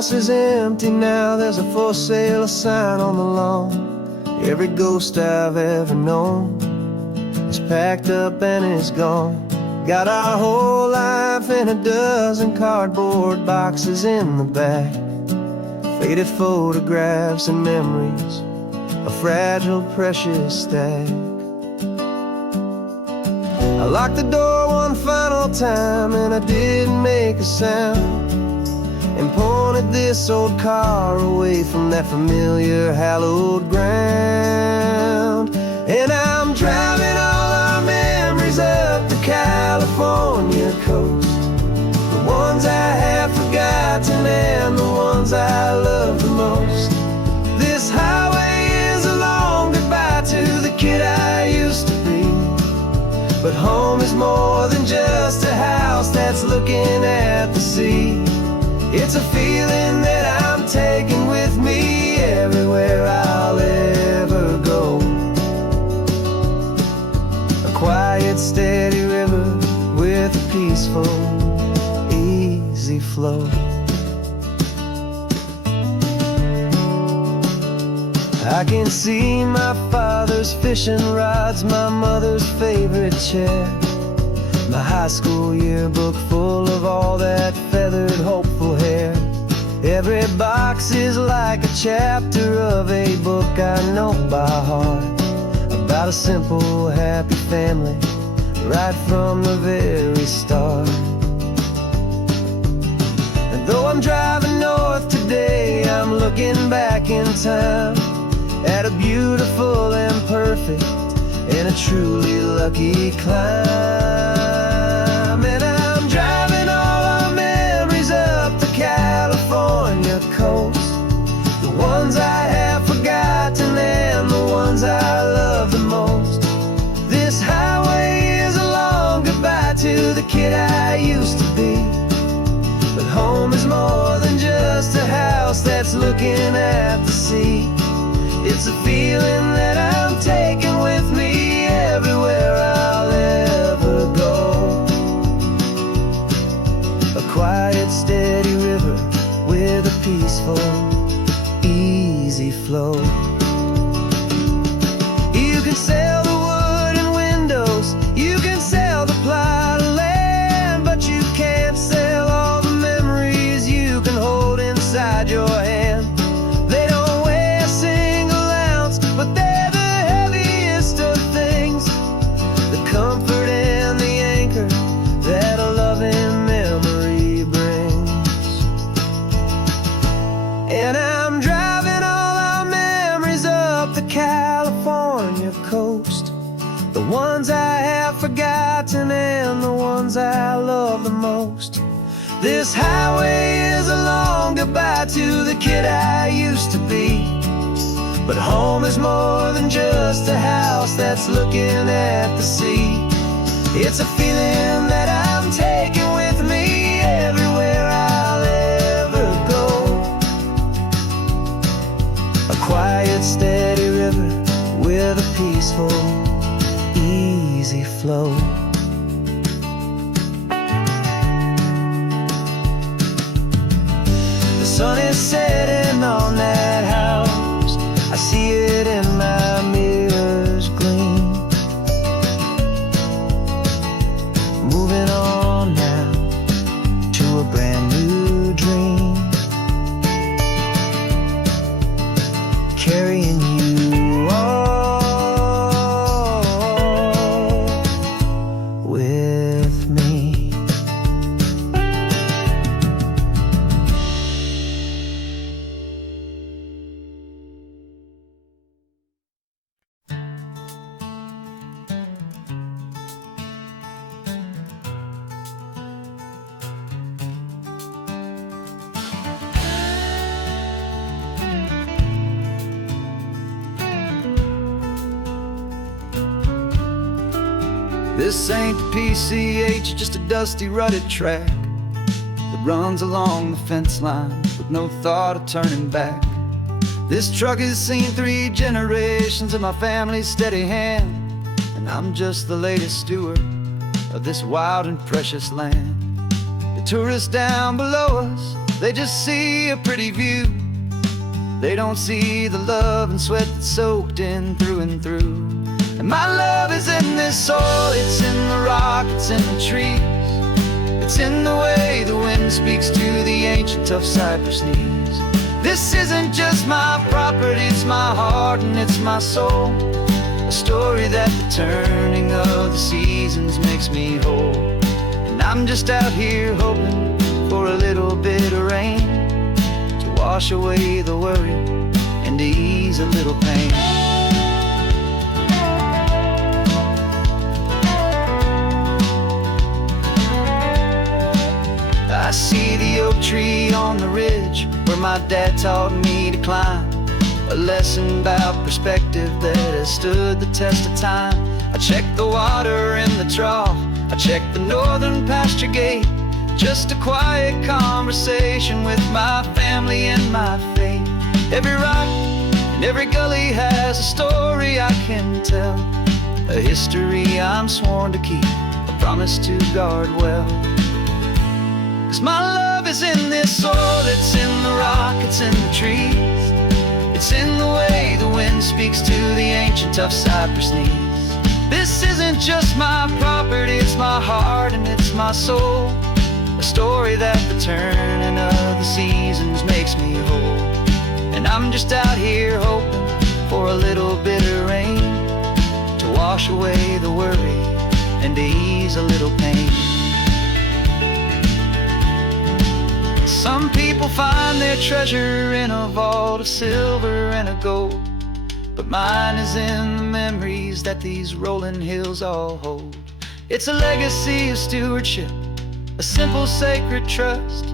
house is empty now, there's a for sale sign on the lawn. Every ghost I've ever known is packed up and is gone. Got our whole life in a dozen cardboard boxes in the back. Faded photographs and memories, a fragile, precious stack. I locked the door one final time and I didn't make a sound, and pointed this old car away from that familiar hallowed ground. And I'm driving all our memories up the California coast, the ones I have forgotten and the ones I love the most. This highway is a long goodbye to the kid I used to be, but home is more than just a house that's looking at the sea. It's a feeling that I'm taking with me everywhere I'll ever go. A quiet, steady river with a peaceful, easy flow. I can see my father's fishing rods, my mother's favorite chair, my high school yearbook full of all that feathered, hopeful hair. Every box is like a chapter of a book I know by heart, about a simple, happy family right from the very start. And though I'm driving north today, I'm looking back in time at a beautiful and perfect and a truly lucky climb. And I'm driving all our memories up the California coast, the ones I have forgotten and the ones I love the most. This highway is a long goodbye to the kid I used to be, but home is more than just a house that's looking at the sea. It's a feeling that I'm taking with me everywhere I'll ever go. A quiet, steady river with a peaceful, easy flow. You can sell the wood and windows, you can sell the plot of land, but you can't sell all the memories you can hold inside your hand. They don't weigh a single ounce, but they're the heaviest of things, the comfort and the anchor that a loving memory brings. And I'm driving all our memories up the California coast, the ones I have forgotten and the ones I love the most. This highway is a long goodbye to the kid I used to be, but home is more than just a house that's looking at the sea. It's a feeling that I'm taking with me everywhere I'll ever go. A quiet, steady river with a peaceful, easy flow. The sun is setting on that house, I see it in my mirror's gleam. Moving on now to a brand new dream, carrying you all with me. This ain't the PCH, just a dusty, rutted track that runs along the fence line with no thought of turning back. This truck has seen 3 generations of my family's steady hand, and I'm just the latest steward of this wild and precious land. The tourists down below us They just see a pretty view. They don't see the love and sweat that's soaked in through and through. And my love is in this soil, it's in the rock, it's in the trees. It's in the way the wind speaks to the ancient tough cypress knees. This isn't just my property, it's my heart and it's my soul. A story that the turning of the seasons makes me whole. And I'm just out here hoping for a little bit of rain to wash away the worry and to ease a little pain. I see the oak tree on the ridge where my dad taught me to climb. A lesson about perspective that has stood the test of time. I check the water in the trough, I check the northern pasture gate. Just a quiet conversation with my family and my faith. Every rock and every gully has a story I can tell, a history I'm sworn to keep, a promise to guard well. 'Cause my love is in this soil, it's in the rock, it's in the trees. It's in the way the wind speaks to the ancient tough cypress knees. This isn't just my property, it's my heart and it's my soul. A story that the turning of the seasons makes me whole. And I'm just out here hoping for a little bit of rain to wash away the worry and to ease a little pain. Some people find their treasure in a vault of silver and of gold, but mine is in the memories that these rolling hills all hold. It's a legacy of stewardship, a simple sacred trust,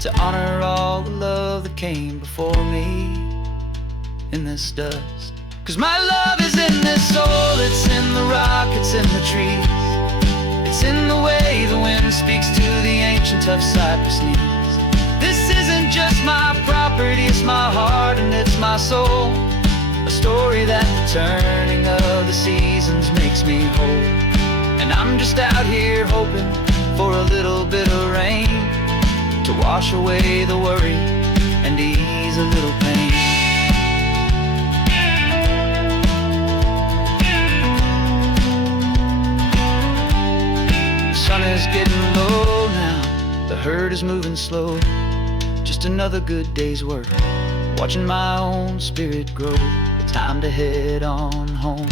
to honor all the love that came before me in this dust. 'Cause my love is in this soil, it's in the rock, it's in the trees. It's in the way the wind speaks to the ancient tough cypress knees. This isn't just my property, it's my heart and it's my soul. A story that the turning of the seasons makes me whole. And I'm just out here hoping for a little bit of rain to wash away the worry and ease a little pain. The sun is getting low now, the herd is moving slow. Just another good day's work, watching my own spirit grow. It's time to head on home.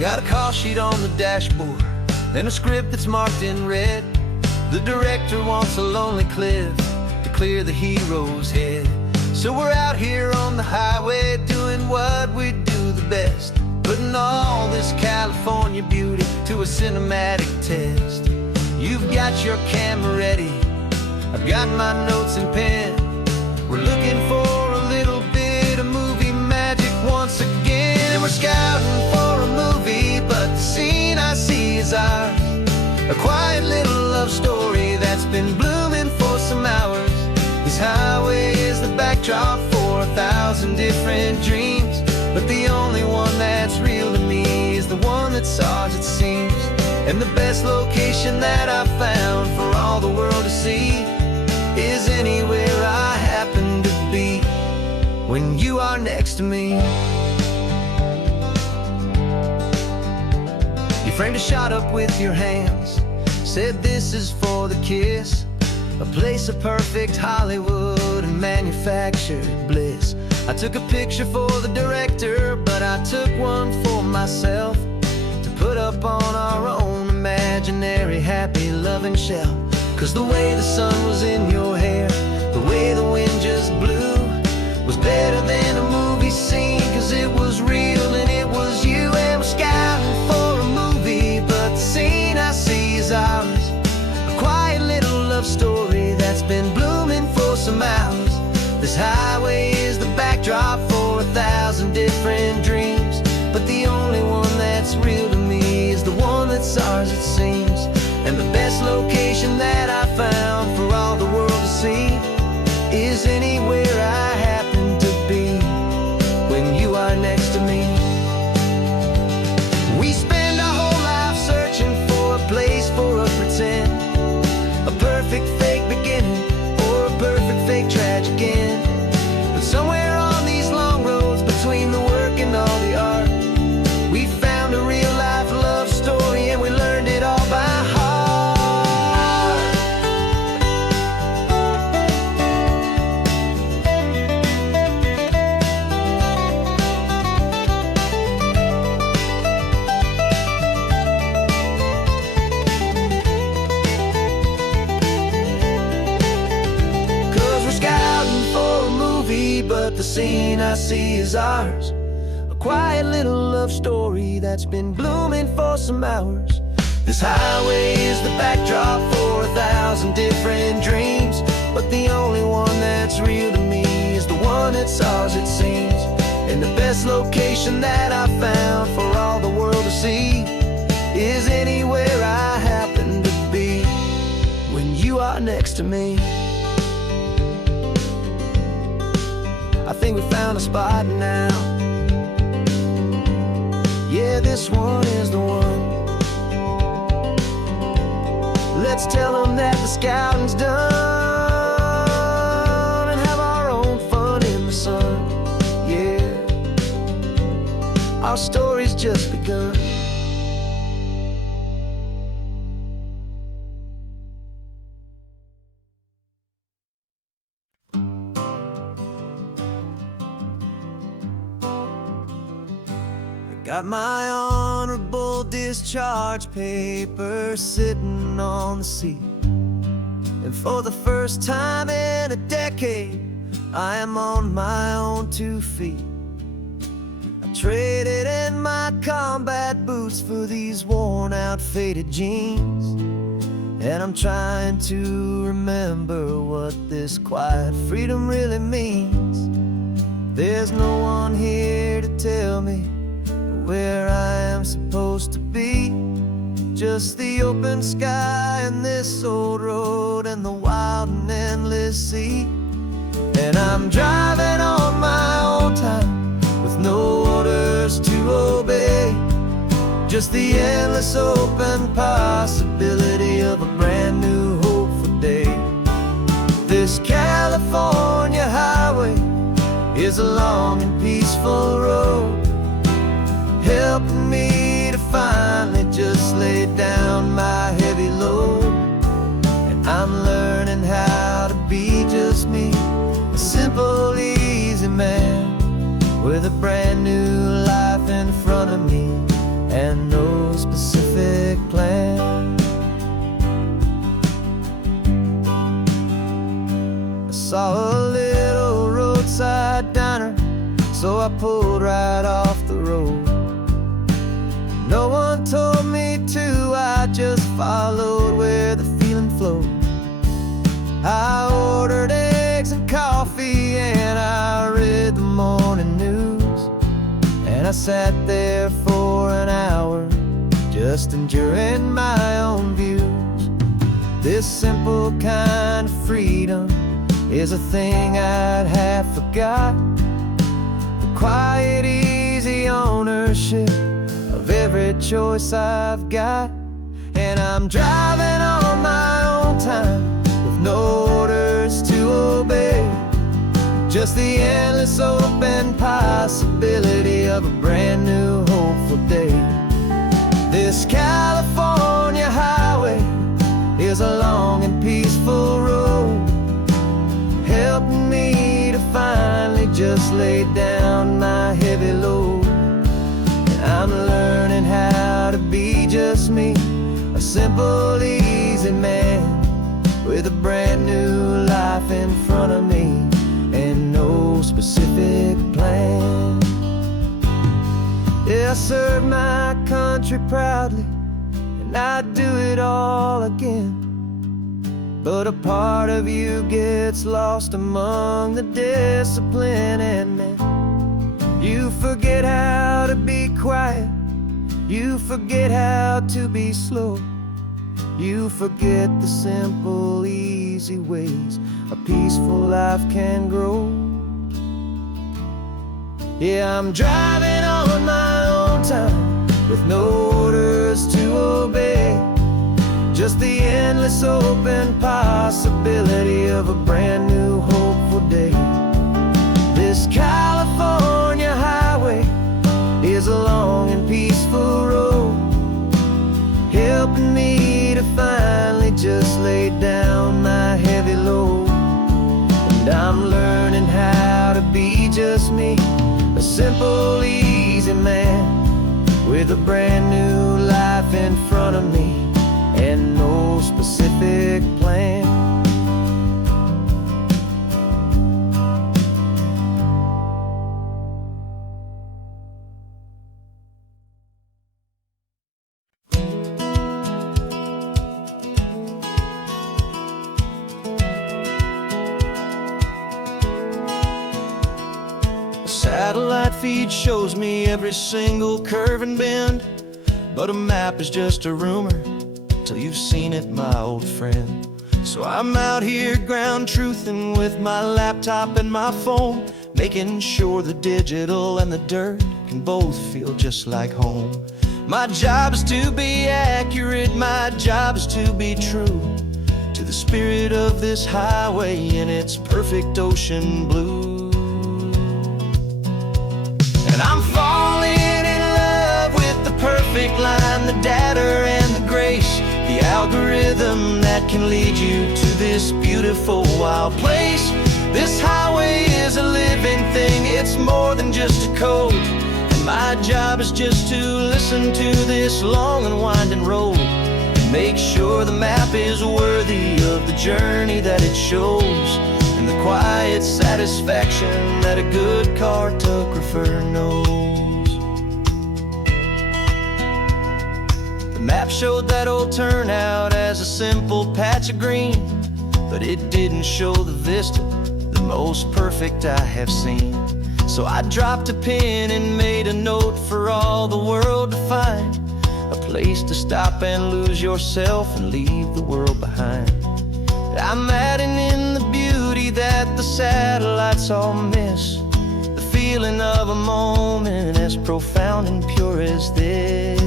Got a call sheet on the dashboard and a script that's marked in red. The director wants a lonely cliff to clear the hero's head. So we're out here on the highway doing what we do the best, putting all this California beauty to a cinematic test. You've got your camera ready, I've got my notes and pen. We're looking for a little bit of movie magic once again. And we're scouting for a movie, but the scene I see is ours. A quiet little love story that's been blooming for some hours. This highway is the backdrop for 1,000 different dreams, but the only one that's real to me is the one that's ours, it seems. And the best location that I've found for all the world to see is anywhere I happen to be when you are next to me. You framed a shot up with your hands, said this is for the kiss, a place of perfect Hollywood and manufactured bliss. I took a picture for the director, but I took one for myself to put up on our own imaginary happy loving shelf. 'Cause the way the sun was in your hair, the way the wind just blew, was better than a movie scene, 'cause it was real and it was you. And we're scouting for a movie, but the scene I see is ours. A quiet little love story that's been blooming for some hours. This highway different dreams, but the only one that's real to me is the one that's ours, it seems. And the best location that I found for all the world to see is anywhere I happen to be when you are next to me. We spend our whole life searching for a place for a pretend, a perfect fake beginning or a perfect fake tragic end. But somewhere on these long roads between the work and all the art, we found a real life love story and we learned it all by heart. But the scene I see is ours, a quiet little love story that's been blooming for some hours. This highway is the backdrop for 1,000 different dreams, but the only one that's real to me is the one that's ours, it seems. And the best location that I found for all the world to see is anywhere I happen to be when you are next to me. I think we found a spot now. Yeah, this one is the one. Let's tell them that the scouting's done and have our own fun in the sun. Yeah, our story's just begun. Got my honorable discharge papers sitting on the seat, and for the first time in a decade, I am on my own 2 feet. I traded in my combat boots for these worn out faded jeans, and I'm trying to remember what this quiet freedom really means. There's no one here to tell me where I am supposed to be, just the open sky and this old road and the wild and endless sea. And I'm driving on my own time with no orders to obey, just the endless open possibility of a brand new hopeful day. This California highway is a long and peaceful road, helping me to finally just lay down my heavy load. And I'm learning how to be just me, a simple, easy man with a brand new life in front of me and no specific plan. I saw a little roadside diner, so I pulled right off the road. No one told me to, I just followed where the feeling flowed. I ordered eggs and coffee and I read the morning news, and I sat there for an hour just enjoying my own views. This simple kind of freedom is a thing I'd have forgot, the quiet, easy ownership of every choice I've got. And I'm driving on my own time with no orders to obey, just the endless open possibility of a brand new hopeful day. This California highway is a long and peaceful road, helping me to finally just lay down my heavy load. I'm learning how to be just me, a simple, easy man with a brand new life in front of me and no specific plan. Yeah, I serve my country proudly and I'd do it all again, but a part of you gets lost among the discipline and men. You forget how to be quiet. You forget how to be slow. You forget the simple, easy ways a peaceful life can grow. Yeah, I'm driving on my own time with no orders to obey. Just the endless open possibility of a brand new hopeful day. This California highway is a long and peaceful road, helping me to finally just lay down my heavy load. And I'm learning how to be just me, a simple, easy man with a brand new life in front of me and no specific plan. Satellite feed shows me every single curve and bend, but a map is just a rumor till you've seen it, my old friend. So I'm out here ground truthing with my laptop and my phone, making sure the digital and the dirt can both feel just like home. My job is to be accurate, my job is to be true to the spirit of this highway in its perfect ocean blue. And I'm falling in love with the perfect line, the data and the grace, the algorithm that can lead you to this beautiful wild place. This highway is a living thing, it's more than just a code. And my job is just to listen to this long and winding road and make sure the map is worthy of the journey that it shows, and the quiet satisfaction that a good cartographer knows. The map showed that old turnout as a simple patch of green, but it didn't show the vista, the most perfect I have seen. So I dropped a pin and made a note for all the world to find, a place to stop and lose yourself and leave the world behind. I'm adding in the beauty that the satellites all miss, the feeling of a moment as profound and pure as this.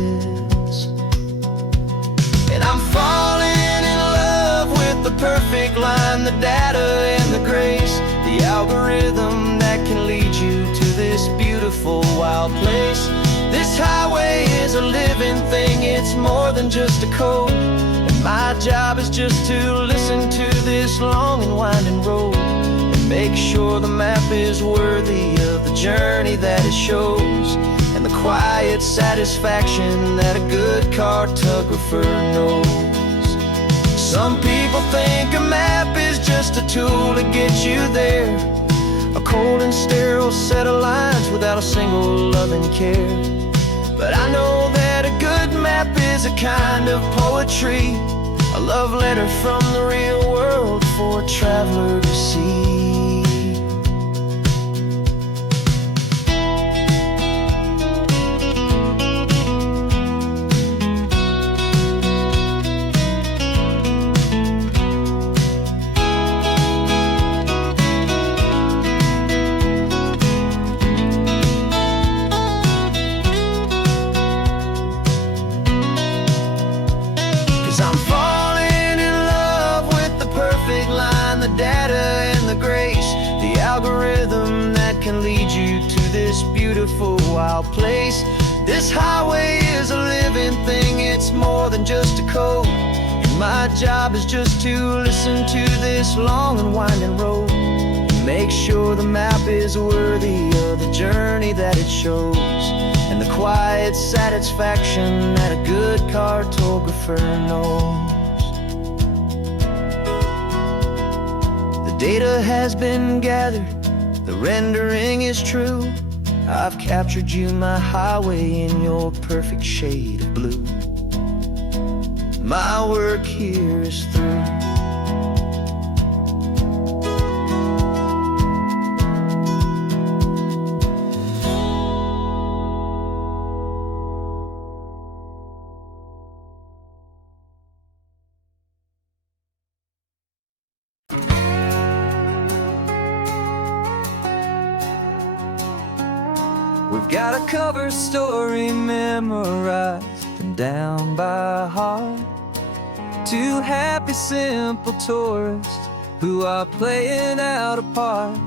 And I'm falling in love with the perfect line, the data and the grace, the algorithm that can lead you to this beautiful wild place. This highway is a living thing, it's more than just a code. My job is just to listen to this long and winding road and make sure the map is worthy of the journey that it shows, and the quiet satisfaction that a good cartographer knows. Some people think a map is just a tool to get you there, a cold and sterile set of lines without a single loving care. But I know that a good map is a kind of poetry, a love letter from the real world for a traveler to see. Algorithm that can lead you to this beautiful wild place. This highway is a living thing, it's more than just a code. And my job is just to listen to this long and winding road and make sure the map is worthy of the journey that it shows, and the quiet satisfaction that a good cartographer knows. Data has been gathered, the rendering is true. I've captured you, my highway, in your perfect shade of blue. My work here is through. Got a cover story memorized and down by heart. Two happy, simple tourists who are playing out a part.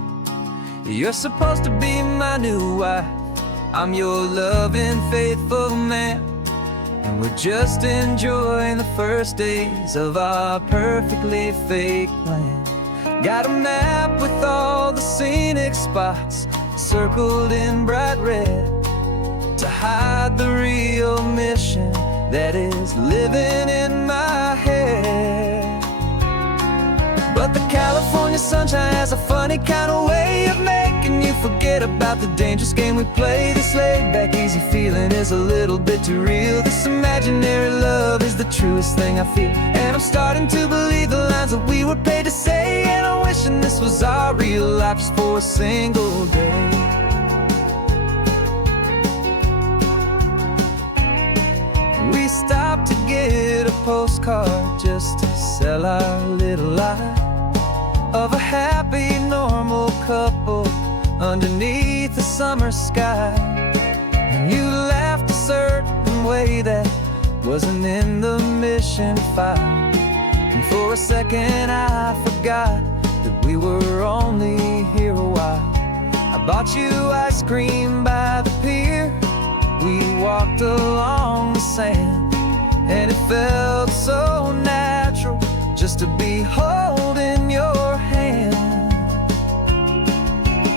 You're supposed to be my new wife, I'm your loving, faithful man, and we're just enjoying the first days of our perfectly fake plan. Got a map with all the scenic spots circled in bright red to hide the real mission that is living in my head. But the California sunshine has a funny kind of way of making you forget about the dangerous game we play. This laid-back, easy feeling is a little bit too real. This imaginary love is the truest thing I feel, and I'm starting to believe the lines that we were paid to say. And I'm wishing this was our real life just for a single day. We stopped to get a postcard just to sell our little lie of a happy, normal couple underneath the summer sky. And you laughed a certain way that wasn't in the mission file, and for a second I forgot that we were only here a while. I bought you ice cream by the pier, we walked along the sand, and it felt so natural just to be holding your hand.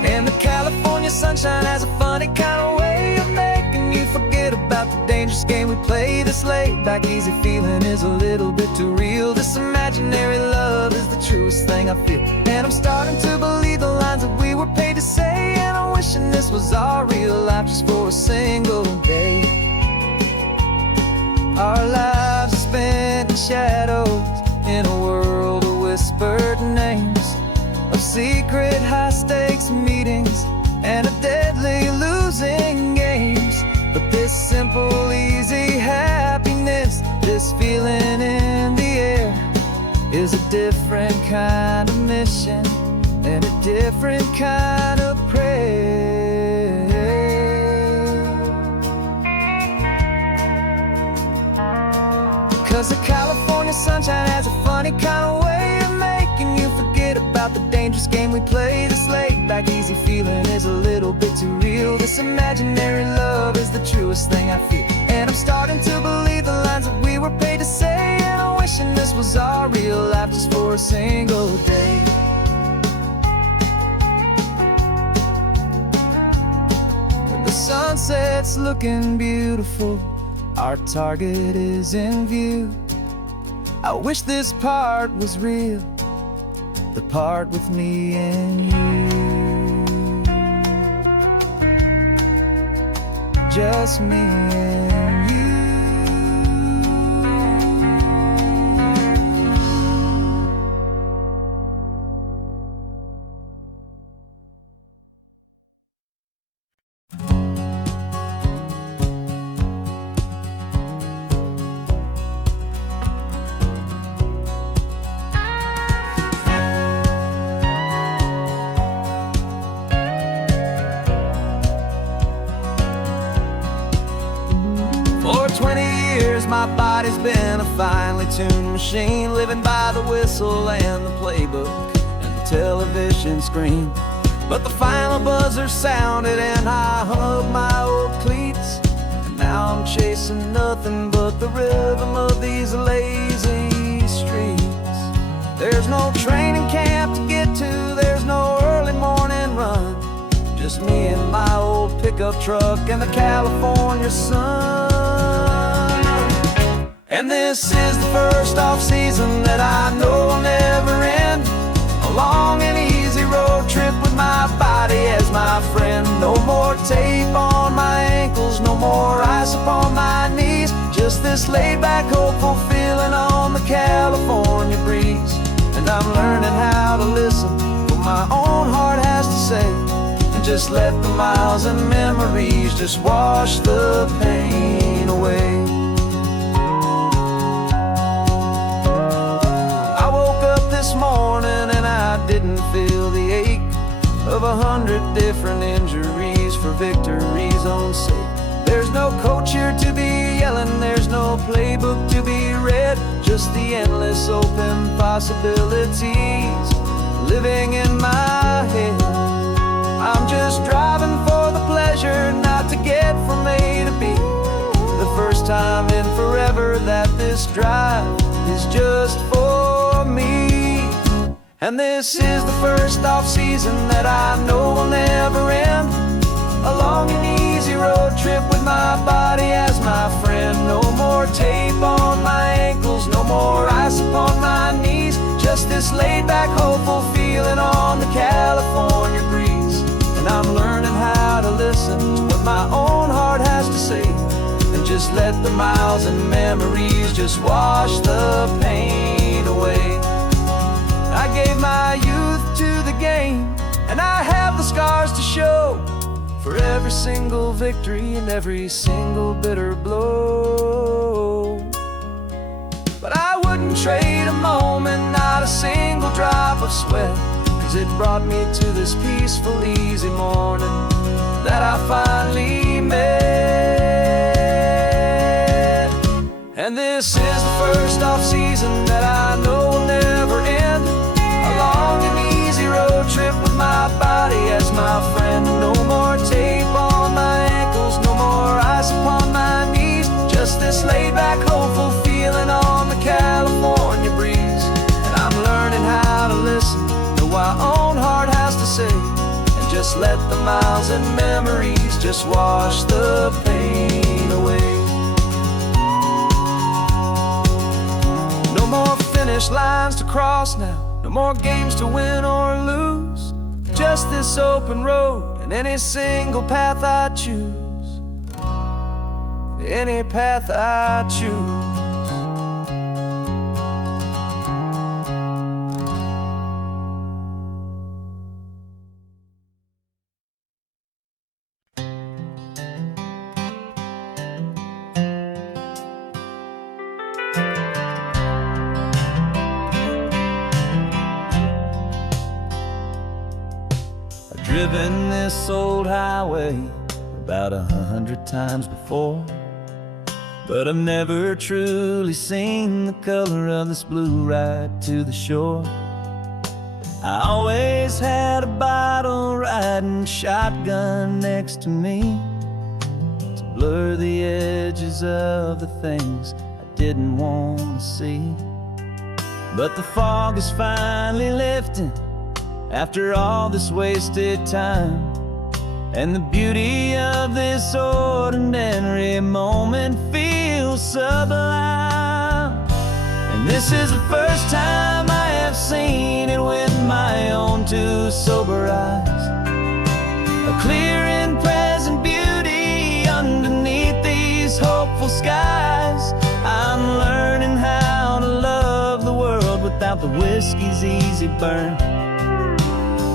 And the California sunshine has a funny kind of way of making you forget about the dangerous game we play. This laid-back, easy feeling is a little bit too real. This imaginary love is the truest thing I feel, and I'm starting to believe the lines that we were paid to say. And I'm wishing this was our real life just for a single day. Our lives are spent in shadows, in a world of whispered names, of secret high-stakes meetings and of deadly losing games. But this simple, easy happiness, this feeling in the air, is a different kind of mission and a different kind of prayer. 'Cause the California sunshine has a funny kind of way of making you forget about the dangerous game we play. This laid-back, easy feeling is a little bit too real. This imaginary love is the truest thing I feel, and I'm starting to believe the lines that we were paid to say. And I'm wishing this was our real life just for a single day. When the sunset's looking beautiful, our target is in view. I wish this part was real, the part with me and you. Just me and you. For 20 years my body's been a finely tuned machine, living by the whistle and the playbook and the television screen. But the final buzzer sounded and I hung up my old cleats, and now I'm chasing nothing but the rhythm of these lazy streets. There's no training camp to get to, there's no early morning run, just me and my old pickup truck and the California sun. And this is the first off-season that I know will never end, a long and easy road trip with my body as my friend. No more tape on my ankles, no more ice upon my knees, just this laid-back, hopeful feeling on the California breeze. And I'm learning how to listen to what my own heart has to say, and just let the miles and memories just wash the pain away. I woke up this morning and I didn't feel the ache of 100 different injuries for victory's own sake. There's no coach here to be yelling, there's no playbook to be read, just the endless open possibilities living in my head. I'm just driving for the pleasure, not to get from A to B. The first time in forever that this drive is just for me. And this is the first off-season that I know will never end. A long and easy road trip with my body as my friend. No more tape on my ankles, no more ice upon my knees. Just this laid-back, hopeful feeling on the California breeze. And I'm learning how to listen to what my own heart has to say, and just let the miles and memories just wash the pain away. I gave my youth to the game, and I have the scars to show for every single victory and every single bitter blow. But I wouldn't trade a moment, not a single drop of sweat, 'cause it brought me to this peaceful, easy morning that I finally met. And this is the first off-season that I know will never end. A long and easy road trip with my body as my friend. No more tape on my ankles, no more ice upon my knees. Just this laid-back, hopeful feeling on the California breeze. And I'm learning how to listen to what my own heart has to say, and just let the miles and memories just wash the pain away. No more finish lines to cross now, no more games to win or lose. Just this open road and any single path I choose. Any path I choose. Driven this old highway about 100 times before, but I've never truly seen the color of this blue right to the shore. I always had a bottle riding shotgun next to me to blur the edges of the things I didn't want to see. But the fog is finally lifting after all this wasted time, and the beauty of this ordinary moment feels sublime. And this is the first time I have seen it with my own two sober eyes. A clear and present beauty underneath these hopeful skies. I'm learning how to love the world without the whiskey's easy burn.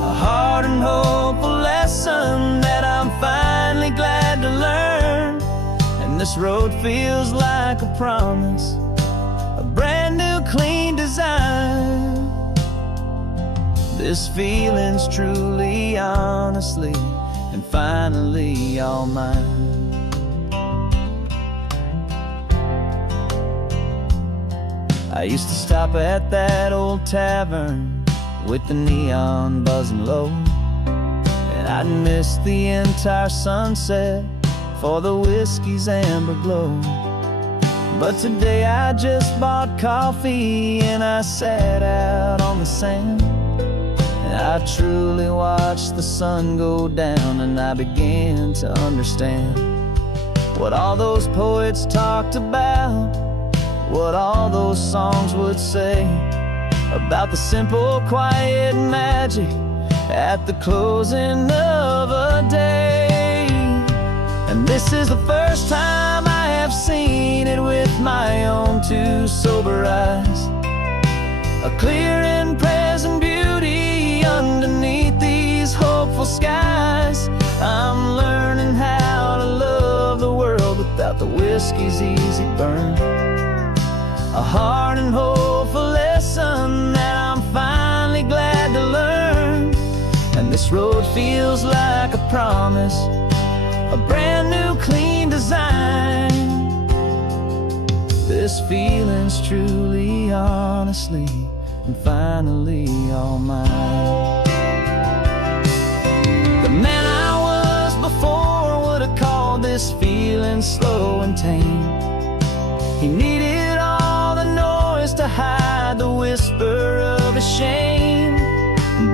A hard and hopeful lesson that I'm finally glad to learn. And this road feels like a promise, a brand new clean design. This feeling's truly, honestly, and finally all mine. I used to stop at that old tavern with the neon buzzing low, and I'd miss the entire sunset for the whiskey's amber glow. But today I just bought coffee and I sat out on the sand, and I truly watched the sun go down, and I began to understand what all those poets talked about, what all those songs would say about the simple, quiet magic at the closing of a day. And this is the first time I have seen it with my own two sober eyes. A clear and present beauty underneath these hopeful skies. I'm learning how to love the world without the whiskey's easy burn. A hard and hopeful lesson that I'm finally glad to learn. And this road feels like a promise, a brand new clean design. This feeling's truly, honestly, and finally all mine. The man I was before would have called this feeling slow and tame. He needed all the noise to hide the whisper of his shame.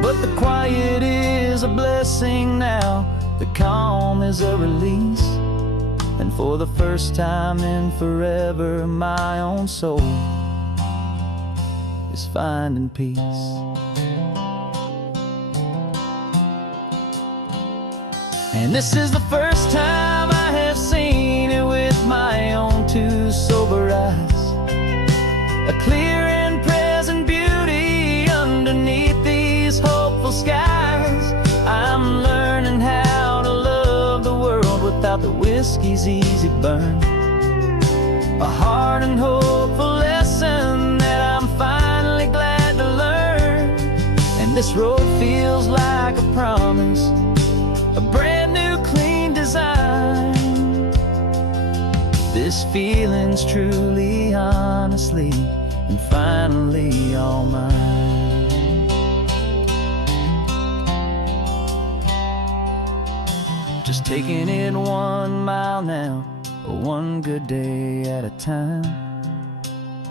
But the quiet is a blessing now, the calm is a release. And for the first time in forever, my own soul is finding peace. And this is the first time I have seen it with my own two sober eyes. A clear and present beauty underneath these hopeful skies. I'm learning how to love the world without the whiskey's easy burn. A hard and hopeful lesson that I'm finally glad to learn. And this road feels like a promise, a brand new clean design. This feeling's truly, honestly, and finally all mine. Just taking it 1 mile now, one good day at a time.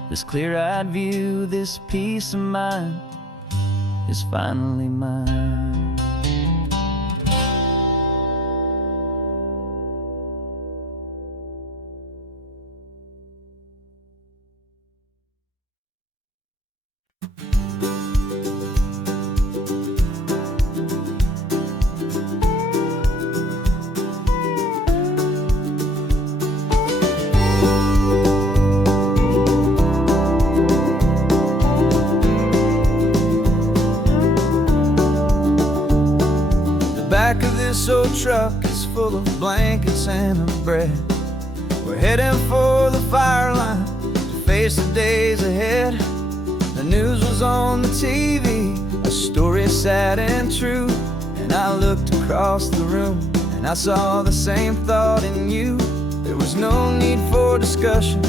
This clear-eyed view, this peace of mind is finally mine. Back of this old truck is full of blankets and of bread. We're heading for the fire line to face the days ahead. The news was on the TV, a story sad and true. And I looked across the room and I saw the same thought in you. There was no need for discussion,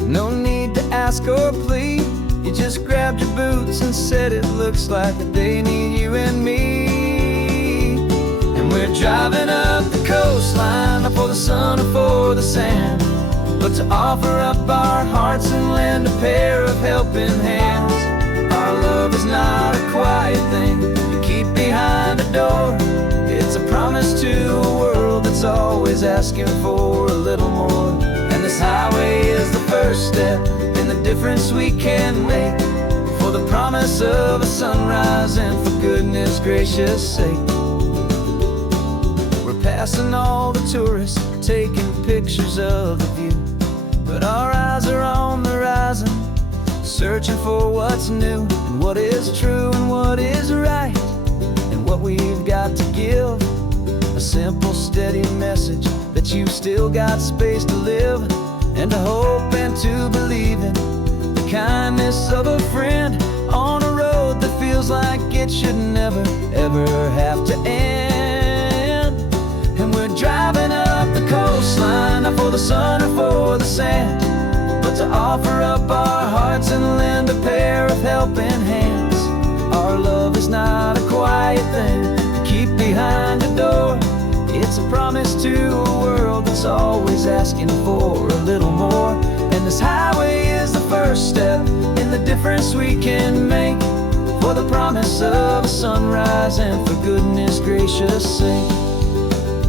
no need to ask or plead. You just grabbed your boots and said it looks like they need you and me. We're driving up the coastline, not for the sun or for the sand, but to offer up our hearts and lend a pair of helping hands. Our love is not a quiet thing you keep behind a door. It's a promise to a world that's always asking for a little more. And this highway is the first step in the difference we can make, for the promise of a sunrise and for goodness gracious sake. Passing all the tourists, taking pictures of the view, but our eyes are on the horizon, searching for what's new and what is true and what is right, and what we've got to give. A simple, steady message that you've still got space to live, and to hope and to believe in the kindness of a friend on a road that feels like it should never, ever have to end. Driving up the coastline, not for the sun or for the sand, but to offer up our hearts and lend a pair of helping hands. Our love is not a quiet thing to keep behind a door. It's a promise to a world that's always asking for a little more. And this highway is the first step in the difference we can make, for the promise of a sunrise and for goodness gracious sake.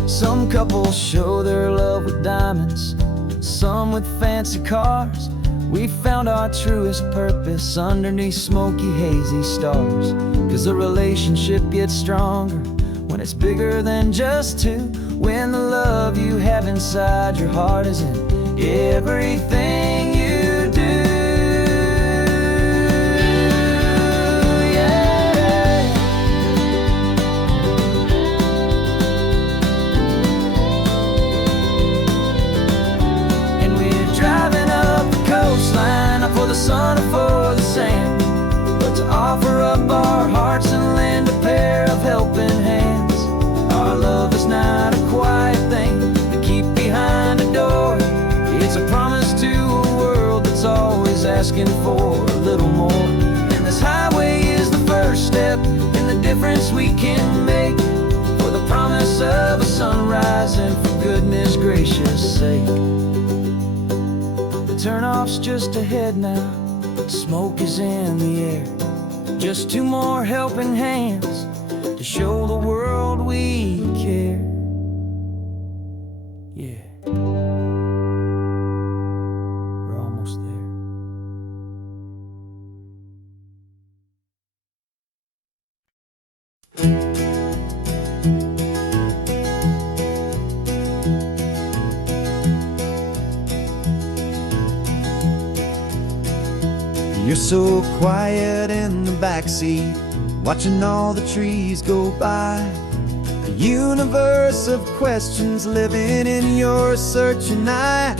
Some couples show their love with diamonds, some with fancy cars. We found our truest purpose underneath smoky, hazy stars. 'Cause a relationship gets stronger when it's bigger than just two, when the love you have inside your heart is in everything you do. For the sun or for the sand, but to offer up our hearts and lend a pair of helping hands. Our love is not a quiet thing asking for a little more. And this highway is the first step in the difference we can make, for the promise of a sunrise and for goodness gracious sake. The turnoff's just ahead now, smoke is in the air. Just two more helping hands to show the world we care. Yeah, we're almost there. You're so quiet in the backseat, watching all the trees go by. A universe of questions living in your searching eye.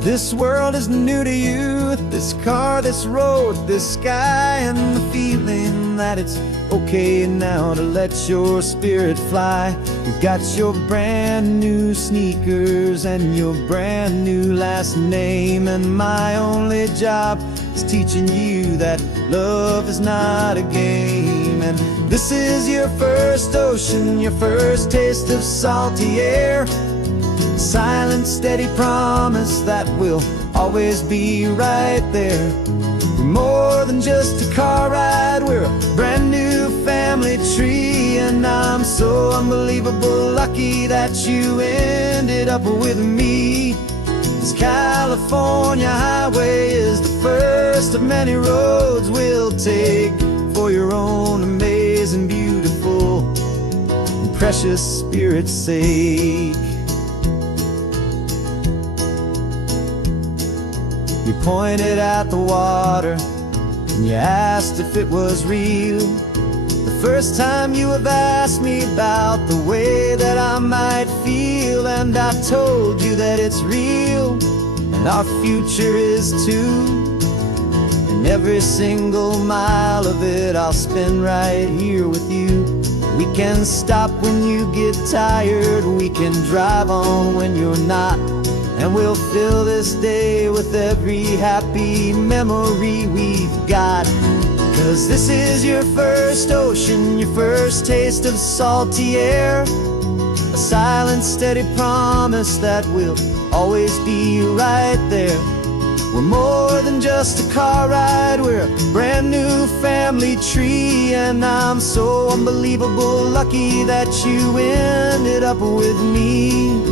This world is new to you, this car, this road, this sky, and the feeling that it's okay now to let your spirit fly. You've got your brand new sneakers and your brand new last name, and my only job is teaching you that love is not a game. And this is your first ocean, your first taste of salty air. Silent, steady promise that we'll always be right there. We're more than just a car ride, we're a brand new family tree. And I'm so unbelievable lucky that you ended up with me. This California highway is the first of many roads we'll take for your own amazing, beautiful, and precious spirit's sake. You pointed at the water and you asked if it was real. The first time you have asked me about the way that I might feel, and I told you that it's real and our future is too. And every single mile of it I'll spend right here with you. We can stop when you get tired, we can drive on when you're not, and we'll fill this day with every happy memory we've got. 'Cause this is your first ocean, your first taste of salty air. A silent, steady promise that we'll always be right there. We're more than just a car ride, we're a brand new family tree. And I'm so unbelievable lucky that you ended up with me.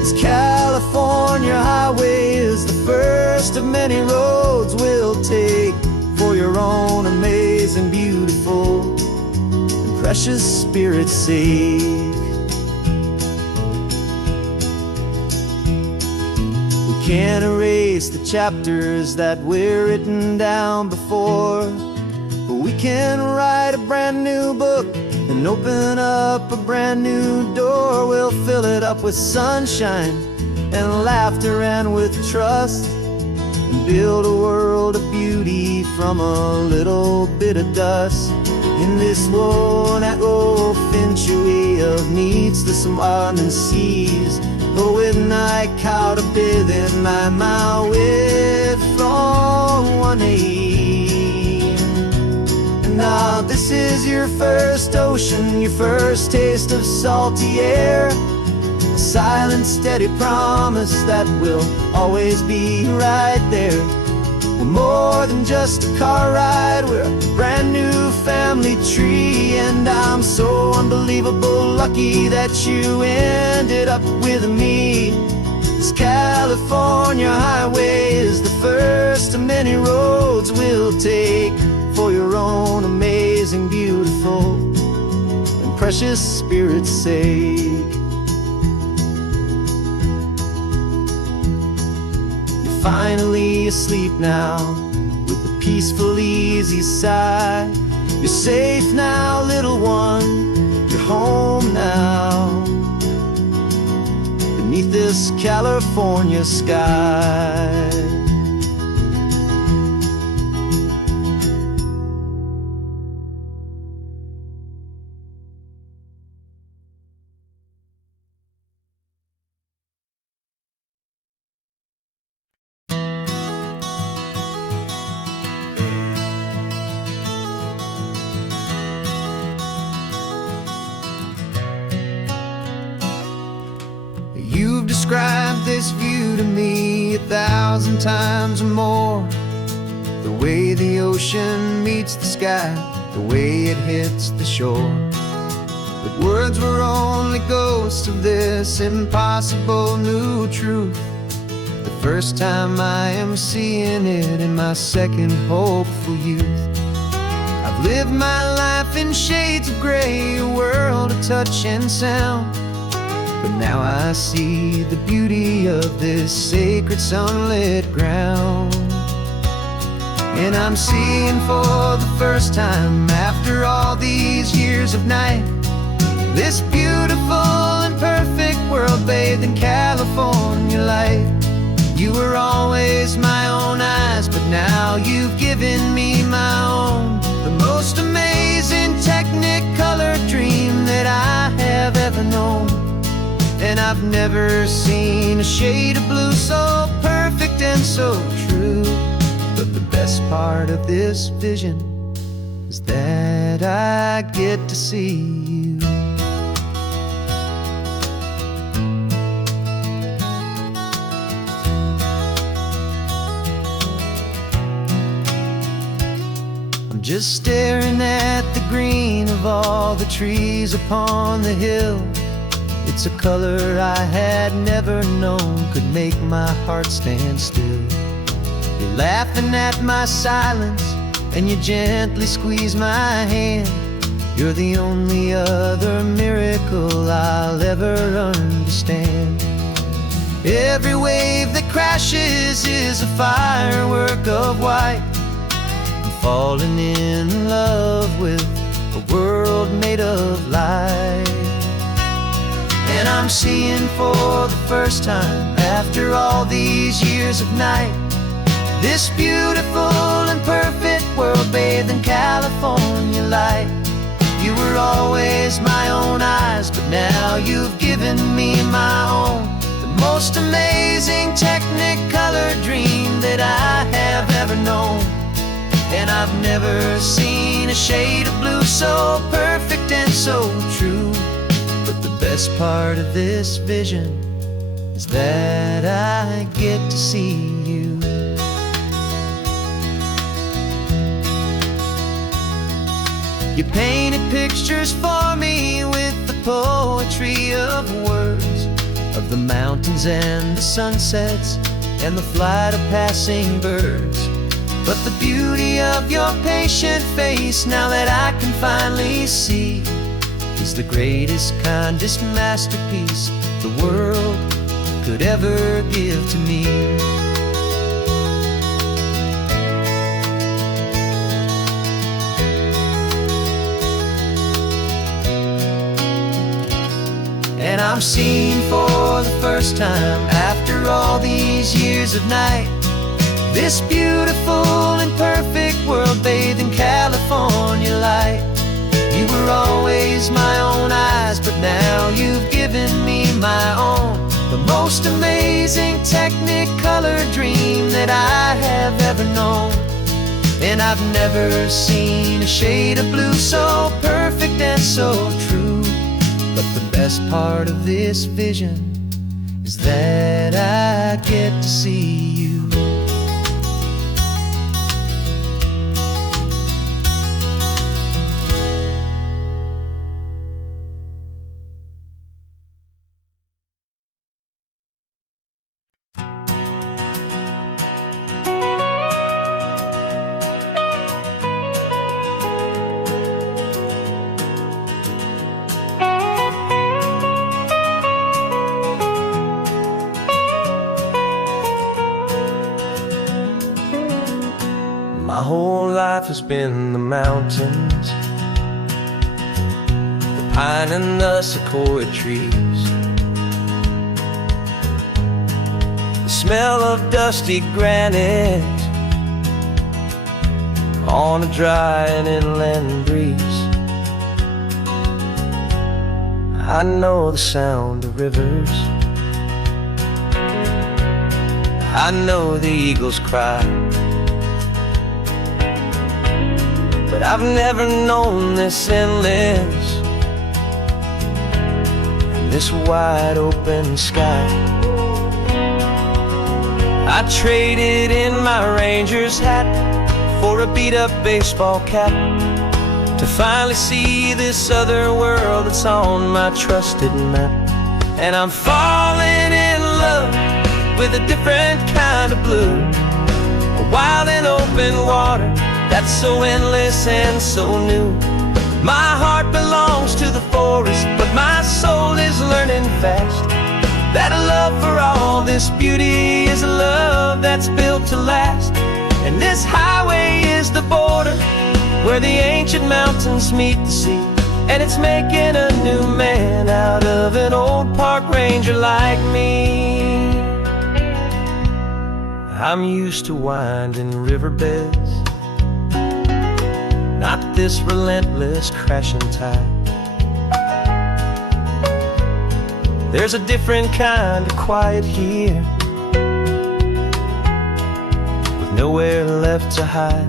This California highway is the first of many roads we'll take for your own amazing, beautiful, and precious spirit's sake. We can't erase the chapters that were written down before, but we can write a brand new book and open up a brand new door. We'll fill it up with sunshine and laughter and with trust, and build a world of beauty from a little bit of dust. In this world that eventually of needs the surrounding seas, but with night caught up in my mouth with from one aim. And now this is your first ocean, your first taste of salty air. A silent, steady promise that we'll always be right there. We're more than just a car ride, we're a brand new family tree. And I'm so unbelievable lucky that you ended up with me. This California highway is the first of many roads we'll take for your own amazing, beautiful, and precious spirit's sake. You're finally asleep now with a peaceful, easy sigh. You're safe now, little one, you're home now, beneath this California sky. describe this view to me 1,000 times or more. The way the ocean meets the sky, the way it hits the shore. But words were only ghosts of this impossible new truth. The first time I am seeing it in my second hopeful youth. I've lived my life in shades of gray, a world of touch and sound. But now I see the beauty of this sacred sunlit ground. And I'm seeing for the first time, after all these years of night, this beautiful and perfect world bathed in California light. You were always my own eyes, but now you've given me my own. The most amazing technicolor dream that I have ever known. And I've never seen a shade of blue so perfect and so true. But the best part of this vision is that I get to see you. I'm just staring at the green of all the trees upon the hill. It's a color I had never known could make my heart stand still. You're laughing at my silence, and you gently squeeze my hand. You're the only other miracle I'll ever understand. Every wave that crashes is a firework of white. I'm falling in love with a world made of light. And I'm seeing for the first time, after all these years of night, this beautiful and perfect world bathed in California light. You were always my own eyes, but now you've given me my own. The most amazing technicolor dream that I have ever known. And I've never seen a shade of blue so perfect and so true. But the best part of this vision is that I get to see you. You painted pictures for me with the poetry of words, of the mountains and the sunsets and the flight of passing birds. But the beauty of your patient face, now that I can finally see, is the greatest, kindest masterpiece the world could ever give to me. And I'm seeing for the first time, after all these years of night, this beautiful and perfect world bathed in California light. You were always my own eyes, but now you've given me my own. The most amazing technicolor dream that I have ever known. And I've never seen a shade of blue so perfect and so true. But the best part of this vision is that I get to see you. My whole life has been the mountains, the pine and the sequoia trees, the smell of dusty granite on a dry and inland breeze. I know the sound of rivers, I know the eagles cry, but I've never known this endless and this wide open sky. I traded in my Rangers hat for a beat-up baseball cap to finally see this other world that's on my trusted map. And I'm falling in love with a different kind of blue, a wild and open water that's so endless and so new. My heart belongs to the forest, but my soul is learning fast that a love for all this beauty is a love that's built to last. And this highway is the border where the ancient mountains meet the sea, and it's making a new man out of an old park ranger like me. I'm used to winding riverbeds, not this relentless crashing tide. There's a different kind of quiet here, with nowhere left to hide.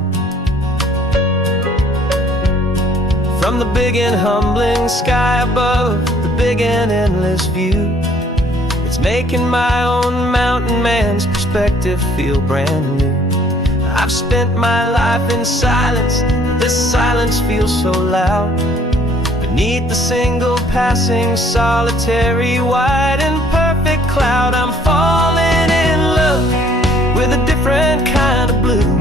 From the big and humbling sky above, the big and endless view, it's making my own mountain man's perspective feel brand new. I've spent my life in silence, but this silence feels so loud. Beneath the single passing solitary white and perfect cloud, I'm falling in love with a different kind of blue,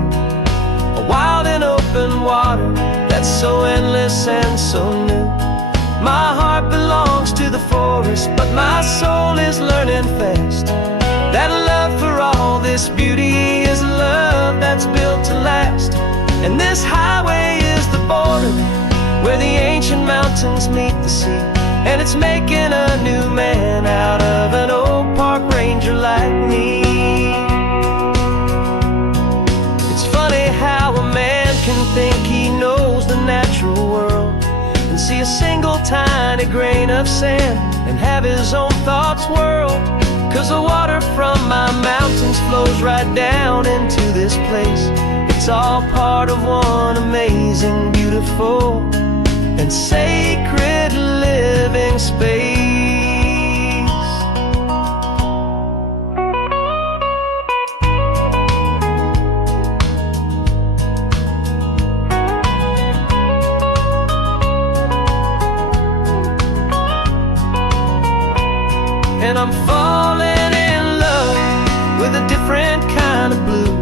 a wild and open water that's so endless and so new. My heart belongs to the forest, but my soul is learning fast that love for all this beauty is a love that's built to last. And this highway is the border where the ancient mountains meet the sea, and it's making a new man out of an old park ranger like me. It's funny how a man can think he knows the natural world and see a single tiny grain of sand and have his own thoughts whirl. 'Cause the water from my mountains flows right down into this place. It's all part of one amazing, beautiful, and sacred living space. And I'm falling in love with a different kind of blue,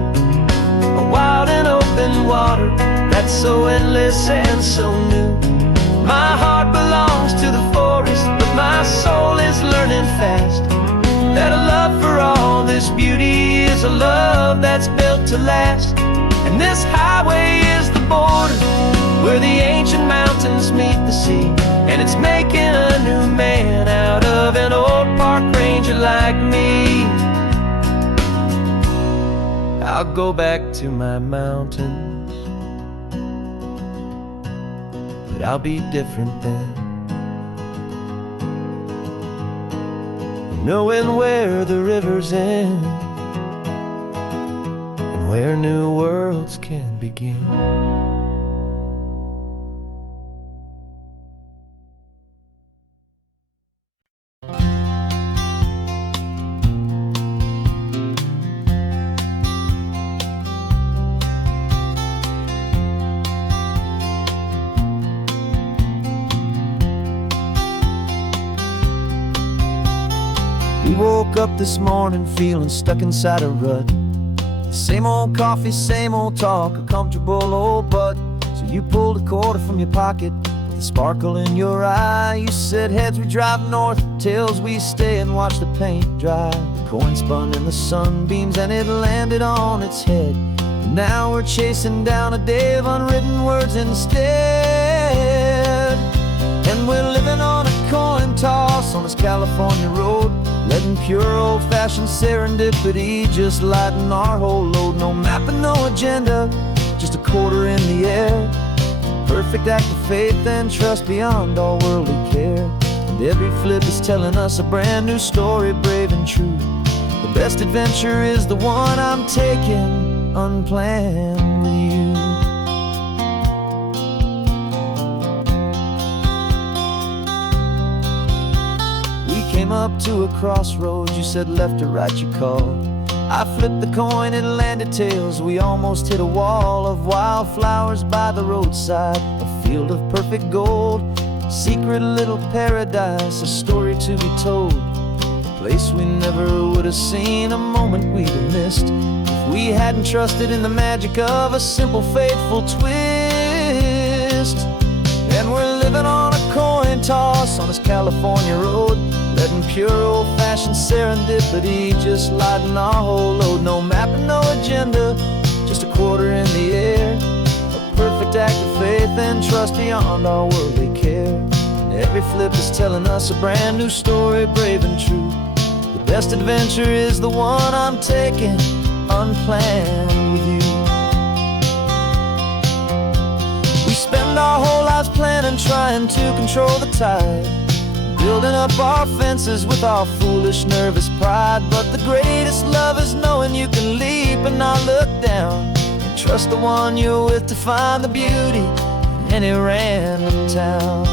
a wild and open water that's so endless and so new. My heart belongs to the forest, but my soul is learning fast that a love for all this beauty is a love that's built to last. And this highway is the border where the ancient mountains meet the sea, and it's making a new man out of an old park ranger like me. I'll go back to my mountains, but I'll be different then, knowing where the rivers end and where new worlds can begin. We woke up this morning feeling stuck inside a rut. Same old coffee, same old talk, a comfortable old butt. So you pulled a quarter from your pocket with a sparkle in your eye. You said heads we drive north, tails we stay and watch the paint dry. The coin spun in the sunbeams and it landed on its head. And now we're chasing down a day of unwritten words instead. And we're living on a coin toss on this California road, letting pure old-fashioned serendipity just lighten our whole load. No map and no agenda, just a quarter in the air. Perfect act of faith and trust beyond all worldly care. And every flip is telling us a brand new story, brave and true. The best adventure is the one I'm taking unplanned with you. Came up to a crossroads, you said left or right you called. I flipped the coin, it landed tails. We almost hit a wall of wildflowers by the roadside, a field of perfect gold, secret little paradise, a story to be told, a place we never would have seen, a moment we'd have missed if we hadn't trusted in the magic of a simple, faithful twist. And we're living on a coin toss on this California road, letting pure old-fashioned serendipity just lighten our whole load. No map and no agenda, just a quarter in the air, a perfect act of faith and trust beyond our worldly care. And every flip is telling us a brand new story, brave and true. The best adventure is the one I'm taking, unplanned with you. We spend our whole lives planning, trying to control the tide, building up our fences with our foolish, nervous pride. But the greatest love is knowing you can leap and not look down, and trust the one you're with to find the beauty in any random town.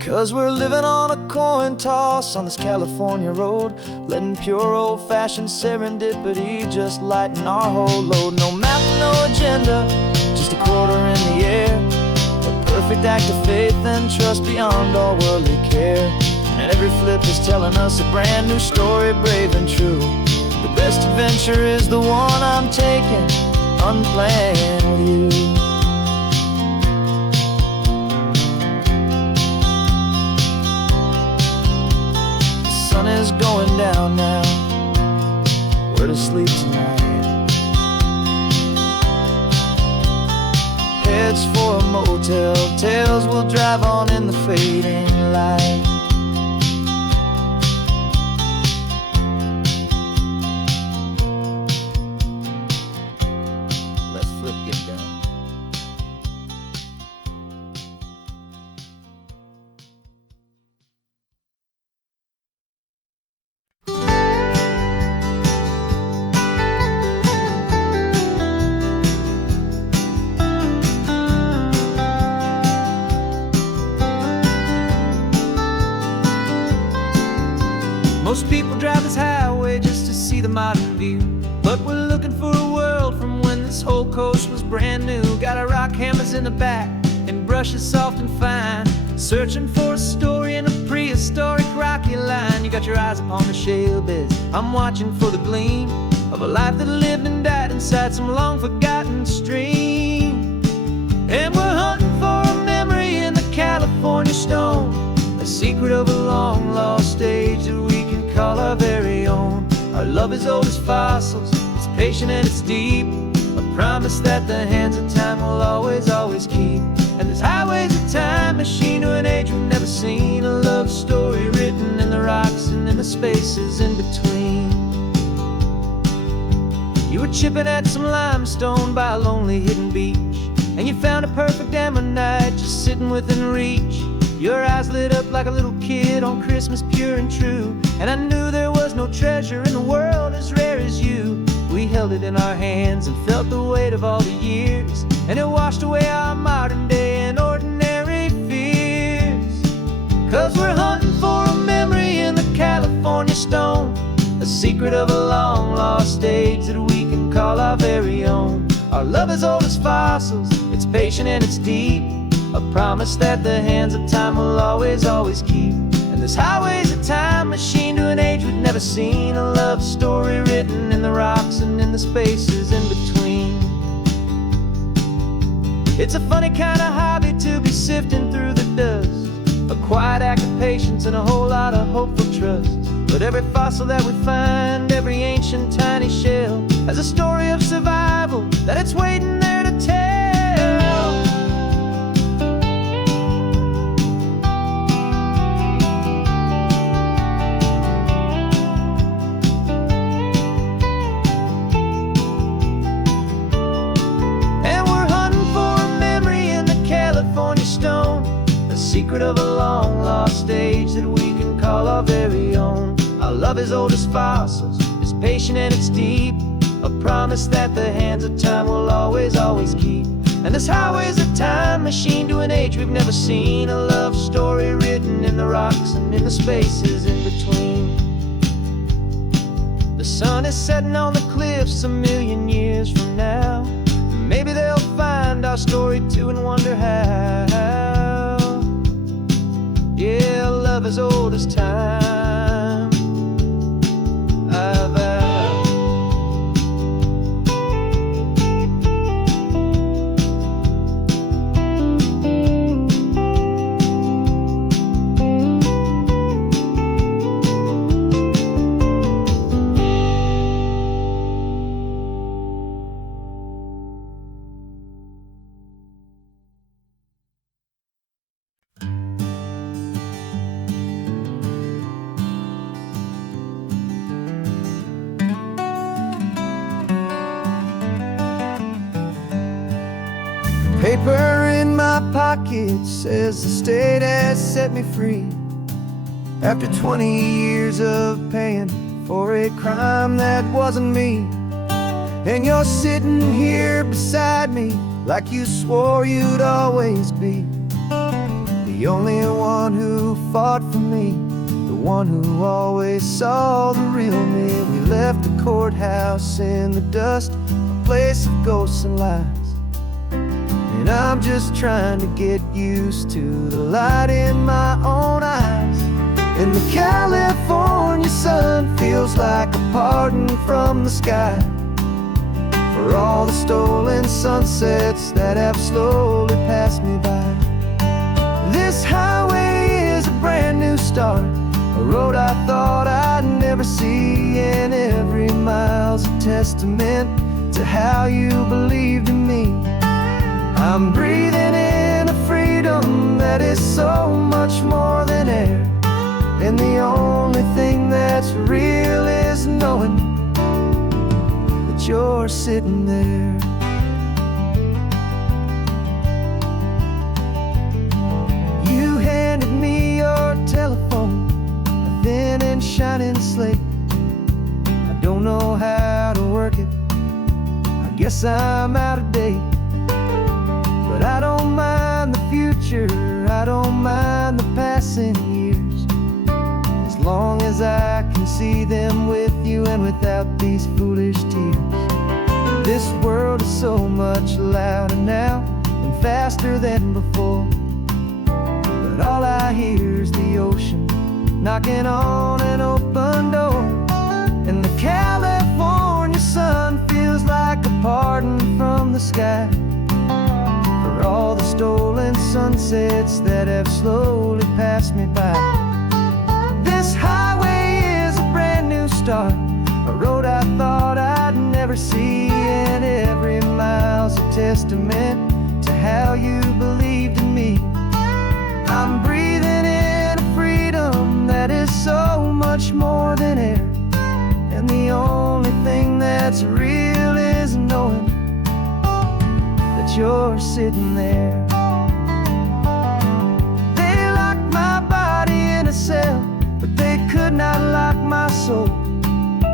'Cause we're living on a coin toss on this California road, letting pure old-fashioned serendipity just lighten our whole load. No map, no agenda, just a quarter in the air, a perfect act of faith and trust beyond all worldly care. And every flip is telling us a brand new story, brave and true. The best adventure is the one I'm taking, unplanned with you. Sun is going down now, we're to sleep tonight. Heads for a motel, tails will drive on in the fading light. Let's flip, get down. Most people drive this highway just to see the modern view, but we're looking for a world from when this whole coast was brand new. Got our rock hammers in the back and brushes soft and fine, searching for a story in a prehistoric rocky line. You got your eyes upon the shale beds, I'm watching for the gleam of a life that lived and died inside some long forgotten stream. And we're hunting for a memory in the California stone, a secret of a long lost age that we can call our very own. Our love is old as fossils, it's patient and it's deep, a promise that the hands of time will always, always keep. And this highway's a time machine to an age we've never seen, a love story written in the rocks and in the spaces in between. You were chipping at some limestone by a lonely hidden beach, and you found a perfect ammonite just sitting within reach. Your eyes lit up like a little kid on Christmas, pure and true, and I knew there was no treasure in the world as rare as you. We held it in our hands and felt the weight of all the years, and it washed away our modern day and ordinary fears. 'Cause we're hunting for a memory in the California stone, a secret of a long lost age that we can call our very own. Our love is old as fossils, it's patient and it's deep, a promise that the hands of time will always, always keep. And this highway's a time machine to an age we've never seen, a love story written in the rocks and in the spaces in between. It's a funny kind of hobby to be sifting through the dust, a quiet act of patience and a whole lot of hopeful trust. But every fossil that we find, every ancient tiny shell, has a story of survival that it's waiting there to tell. Secret of a long lost age that we can call our very own. Our love is old as fossils, it's patient and it's deep, a promise that the hands of time will always, always keep. And this highway's a time machine to an age we've never seen, a love story written in the rocks and in the spaces in between. The sun is setting on the cliffs a million years from now. Maybe they'll find our story too and wonder how. Yeah, love as old as time, I vow. Paper in my pocket says the state has set me free after 20 years of paying for a crime that wasn't me. And you're sitting here beside me like you swore you'd always be the only one who fought for me, the one who always saw the real me. We left the courthouse in the dust, a place of ghosts and lies. And I'm just trying to get used to the light in my own eyes. And the California sun feels like a pardon from the sky for all the stolen sunsets that have slowly passed me by. This highway is a brand new start, a road I thought I'd never see, and every mile's a testament to how you believed in me. I'm breathing in a freedom that is so much more than air, and the only thing that's real is knowing that you're sitting there. You handed me your telephone, a thin and shining slate. I don't know how to work it, I guess I'm out of date. But I don't mind the future, I don't mind the passing years, as long as I can see them with you and without these foolish tears. This world is so much louder now and faster than before, but all I hear is the ocean knocking on an open door. And the California sun feels like a pardon from the sky for all the stolen sunsets that have slowly passed me by. This highway is a brand new start, a road I thought I'd never see, and every mile's a testament to how you believed in me. I'm breathing in a freedom that is so much more than air, and the only thing that's real is knowing you're sitting there. They locked my body in a cell, but they could not lock my soul,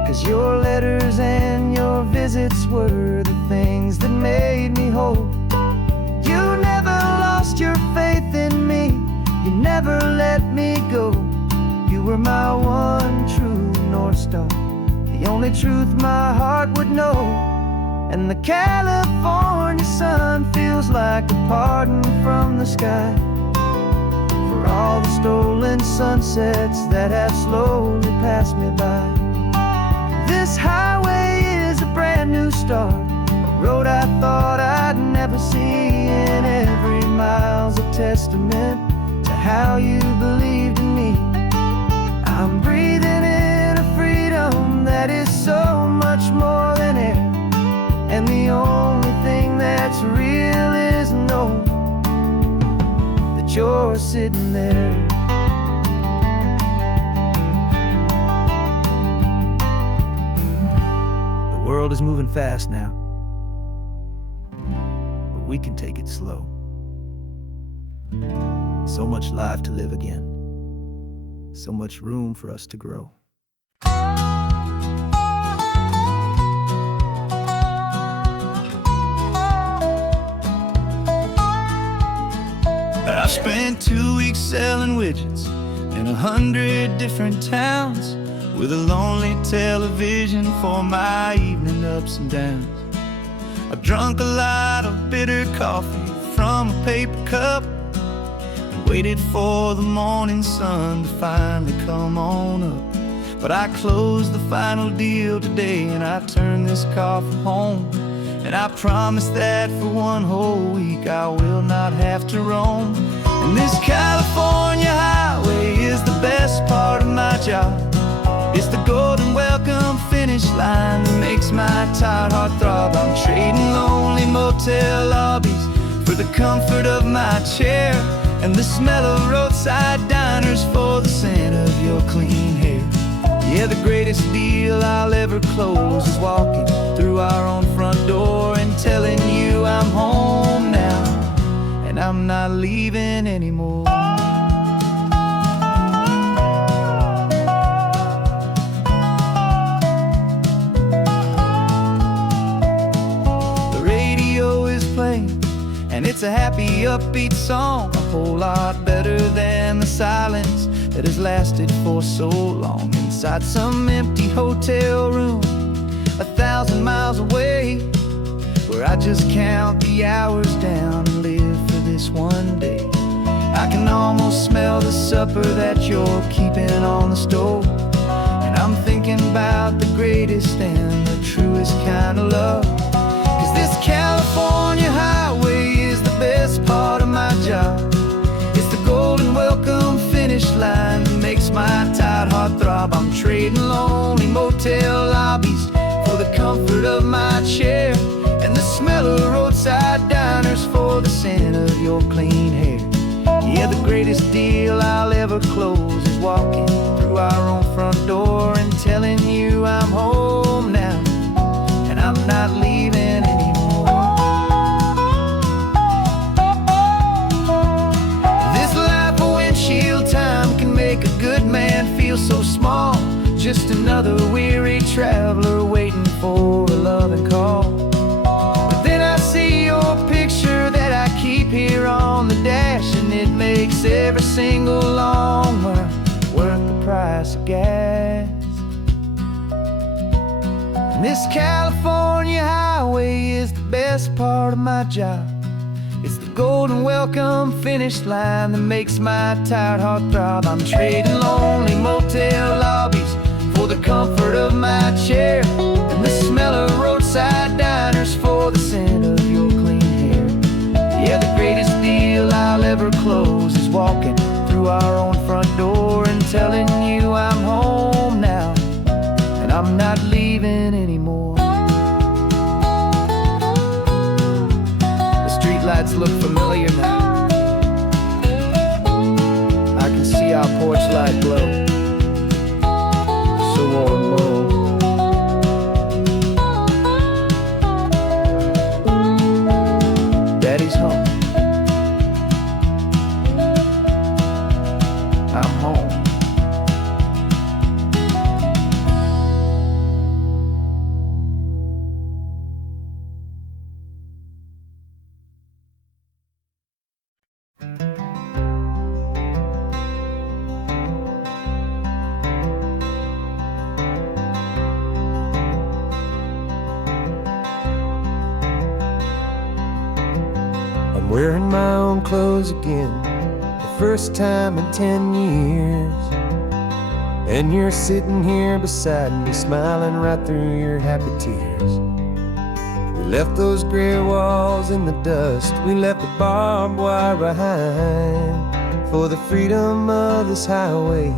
'cause your letters and your visits were the things that made me whole. You never lost your faith in me, you never let me go. You were my one true North Star, the only truth my heart would know. And the California sun feels like a pardon from the sky for all the stolen sunsets that have slowly passed me by. This highway is a brand new start, a road I thought I'd never see, and every mile's a testament to how you believed in me. I'm breathing in a freedom that is so much more than air, and the only thing that's real is knowing that you're sitting there. The world is moving fast now, but we can take it slow. So much life to live again, so much room for us to grow. 2 weeks selling widgets in 100 different towns, with a lonely television for my evening ups and downs. I've drunk a lot of bitter coffee from a paper cup, and waited for the morning sun to finally come on up. But I closed the final deal today, and I turned this car for home. And I promise that for one whole week I will not have to roam. And this California highway is the best part of my job. It's the golden welcome finish line that makes my tired heart throb. I'm trading lonely motel lobbies for the comfort of my chair, and the smell of roadside diners for the scent of your clean hair. Yeah, the greatest deal I'll ever close is walking through our own front door and telling you I'm home now, and I'm not leaving anymore. The radio is playing, and it's a happy, upbeat song, a whole lot better than the silence that has lasted for so long. Inside some empty hotel room 1,000 miles away, where I just count the hours down and live for this one day. I can almost smell the supper that you're keeping on the stove, and I'm thinking about the greatest and the truest kind of love. 'Cause this California highway is the best part of my job. It's the golden welcome finish line that makes my tired heart throb. I'm trading lonely motel lobbies for the comfort of my chair, and the smell of roadside diners for the scent of your clean hair. Yeah, the greatest deal I'll ever close is walking through our own front door and telling you I'm home now, and I'm not leaving anymore. This life of windshield time can make a good man feel so small, just another weary traveler waiting for a loving call. But then I see your picture that I keep here on the dash, and it makes every single long mile worth the price of gas. And this California highway is the best part of my job. It's the golden welcome finish line that makes my tired heart throb. I'm trading lonely motel lobbies for the comfort of my chair, and the smell of roadside diners for the scent of your clean hair. Yeah, the greatest deal I'll ever close is walking through our own front door and telling you I'm home now, and I'm not leaving anymore. The streetlights look familiar now. I can see our porch light glow, so warm and low. Daddy's home. I'm home. I'm wearing my own clothes again, the first time in 10 years. And you're sitting here beside me, smiling right through your happy tears. We left those gray walls in the dust, we left the barbed wire behind, for the freedom of this highway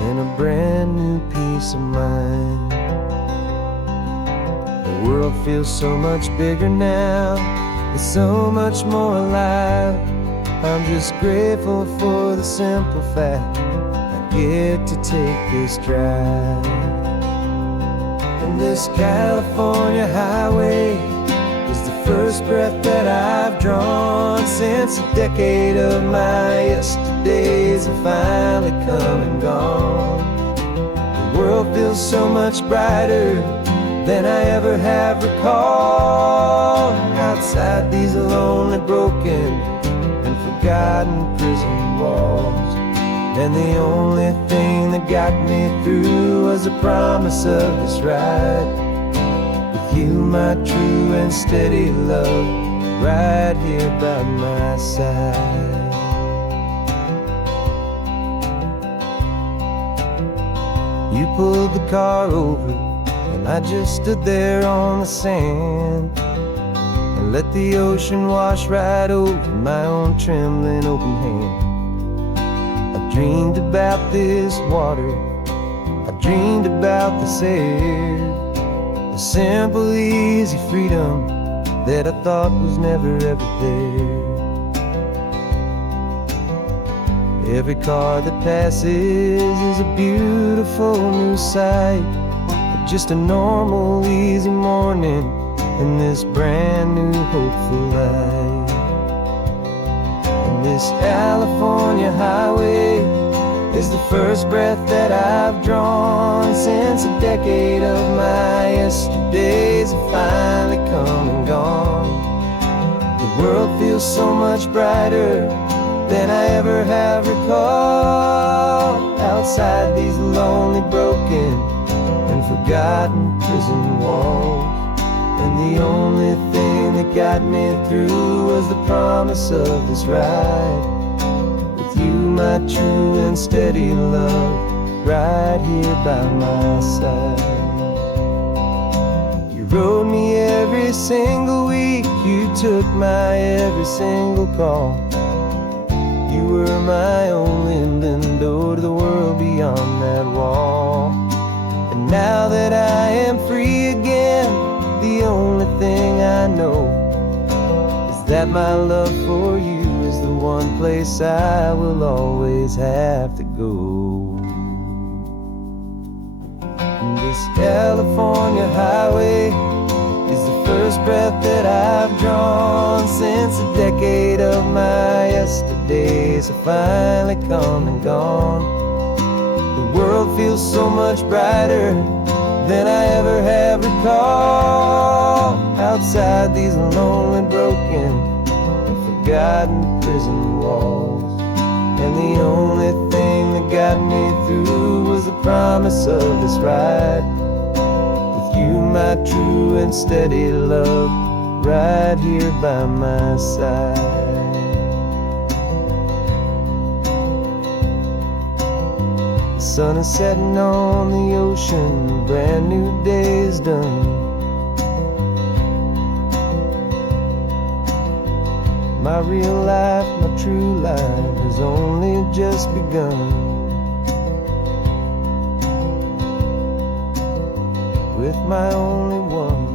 and a brand new peace of mind. The world feels so much bigger now, it's so much more alive. I'm just grateful for the simple fact I get to take this drive. And this California highway is the first breath that I've drawn since a decade of my yesterdays have finally come and gone. The world feels so much brighter than I ever have recalled. Outside these lonely, broken, and forgotten forgotten prison walls. And the only thing that got me through was the promise of this ride. With you, my true and steady love, right here by my side. You pulled the car over, and I just stood there on the sand and let the ocean wash right over my own trembling open hand. I dreamed about this water, I dreamed about this air, the simple, easy freedom that I thought was never ever there. Every car that passes is a beautiful new sight, but just a normal, easy morning in this brand new, hopeful life. And this California highway is the first breath that I've drawn since a decade of my yesterdays have finally come and gone. The world feels so much brighter than I ever have recalled, outside these lonely, broken, and forgotten prison walls. And the only thing that got me through was the promise of this ride. With you, my true and steady love, right here by my side. You rode me every single week, you took my every single call. You were my only window to the world beyond that wall. And now that I am free again, the only thing I know is that my love for you is the one place I will always have to go. And this California highway is the first breath that I've drawn since a decade of my yesterdays have finally come and gone. The world feels so much brighter than I ever have recalled, outside these lonely, broken, and forgotten prison walls. And the only thing that got me through was the promise of this ride. With you, my true and steady love, right here by my side. The sun is setting on the ocean, a brand new day is done. My real life, my true life has only just begun. With my only one.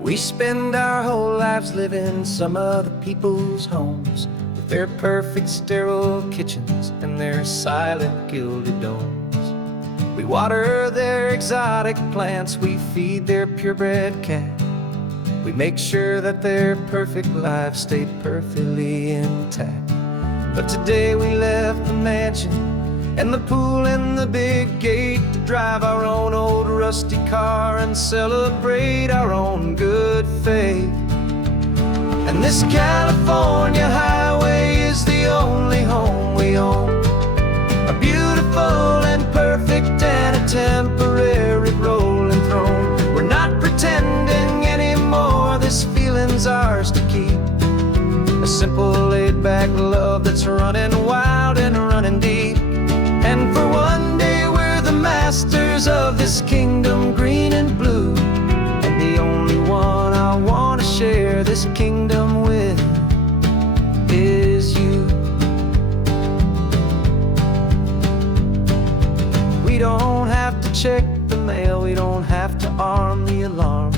We spend our whole lives living some other people's homes, with their perfect sterile kitchens and their silent gilded domes. We water their exotic plants, we feed their purebred cat. We make sure that their perfect lives stayed perfectly intact. But today we left the mansion and the pool and the big gate to drive our own old rusty car and celebrate our own good faith. And this California highway is the only home we own, a beautiful and perfect and a temporary rolling throne. We're not pretending anymore, this feeling's ours to keep. A simple laid-back love that's running wild and running deep. And for one day we're the masters of this kingdom green and blue, and the only one I want to share this kingdom with is you. We don't have to check the mail, we don't have to arm the alarm.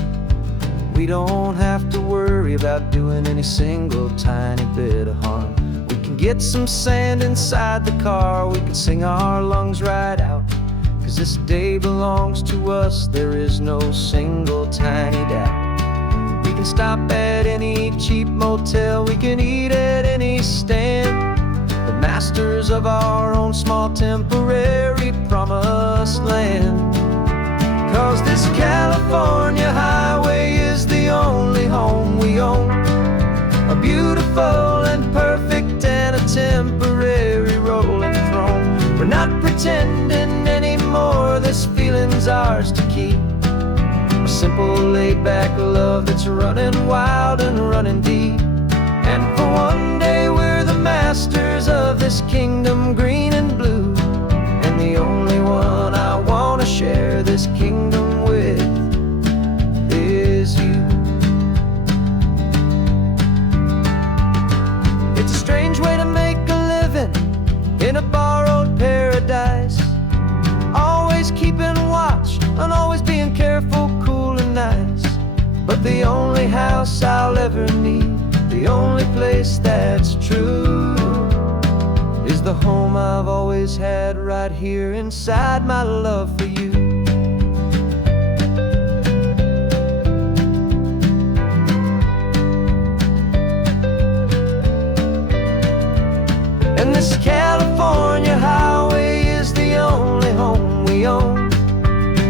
We don't have to worry about doing any single tiny bit of harm. We can get some sand inside the car, we can sing our lungs right out. 'Cause this day belongs to us, there is no single tiny doubt. We can stop at any cheap motel, we can eat at any stand. The masters of our own small temporary promised land. 'Cause this California highway is the only home we own, a beautiful and perfect and a temporary rolling throne. We're not pretending anymore, this feeling's ours to keep. A simple laid-back love that's running wild and running deep. And for one day we're the masters of this kingdom green and blue, and the only one I wanna share this kingdom with is you. It's a strange way to make a living in a borrowed paradise, always keeping watch and always being careful, cool and nice. But the only house I'll ever need, the only place that's true, is the home I've always had right here inside my love for you. And this California highway is the only home we own,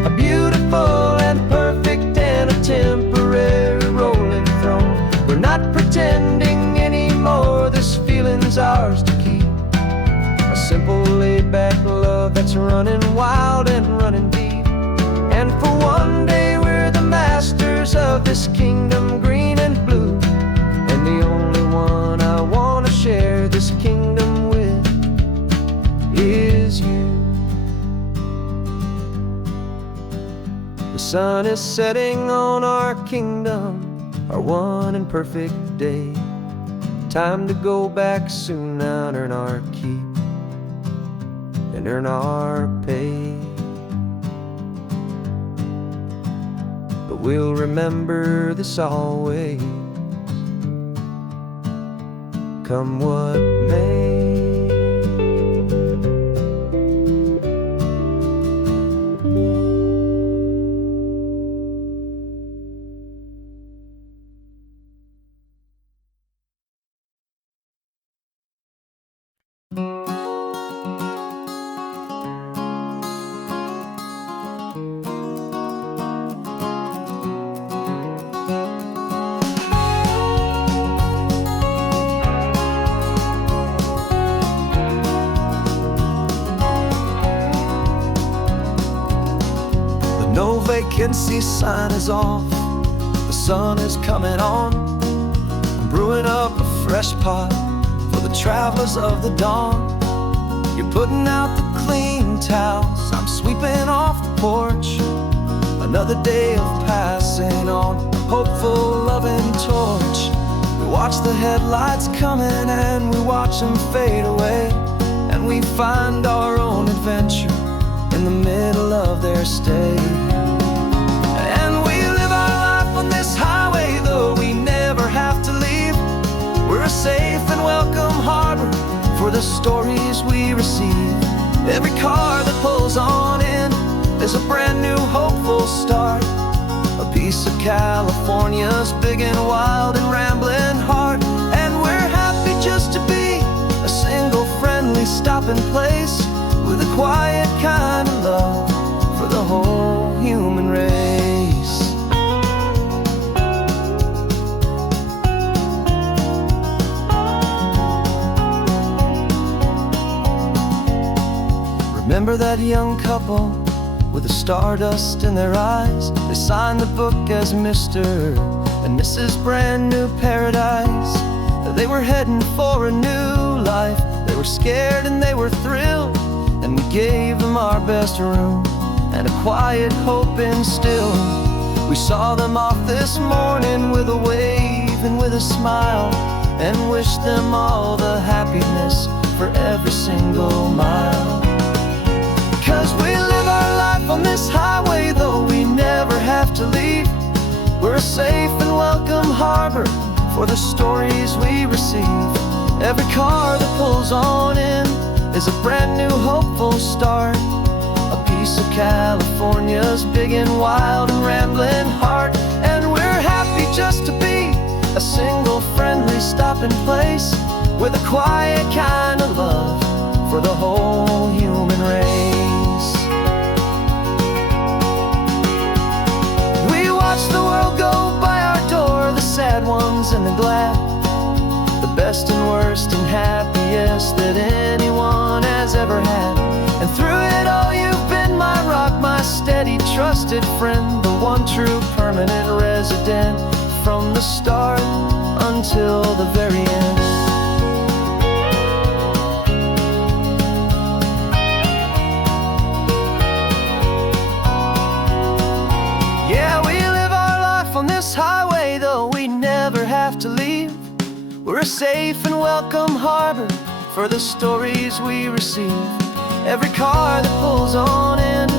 a beautiful and perfect and a temporary rolling throne. We're not pretending anymore, this feeling's ours to keep. A simple laid-back love that's running wild and running deep. And for one day we're the masters of this kingdom green and blue, and the only one I wanna share this kingdom with is you. The sun is setting on our kingdom, our one and perfect day. Time to go back soon now and earn our keep and earn our pay. But we'll remember this always, come what may. No vacancy sign is off, the sun is coming on. I'm brewing up a fresh pot for the travelers of the dawn. You're putting out the clean towels, I'm sweeping off the porch. Another day of passing on, a hopeful loving torch. We watch the headlights coming and we watch them fade away, and we find our own adventure in the middle of their stay. And we live our life on this highway, though we never have to leave. We're a safe and welcome harbor for the stories we receive. Every car that pulls on in is a brand new hopeful start, a piece of California's big and wild and rambling heart. And we're happy just to be a single friendly stopping place, with a quiet kind of love for the whole human race. Remember that young couple with the stardust in their eyes? They signed the book as Mr. and Mrs. Brand New Paradise. They were heading for a new life. They were scared and they were thrilled, and we gave them our best room and a quiet hope instilled. We saw them off this morning with a wave and with a smile, and wished them all the happiness for every single mile. 'Cause we live our life on this highway, though we never have to leave. We're a safe and welcome harbor for the stories we receive. Every car that pulls on in is a brand new hopeful start, a piece of California's big and wild and rambling heart. And we're happy just to be a single friendly stopping place with a quiet kind of love for the whole human race. We watch the world go by our door, the sad ones and the glad, the best and worst and happiest that anyone has ever had. And through it all you've been my rock, my steady trusted friend, the one true permanent resident from the start until the very end. Yeah, we live our life on this highway, though we never have to leave. We're a safe and welcome harbor for the stories we receive. Every car that pulls on in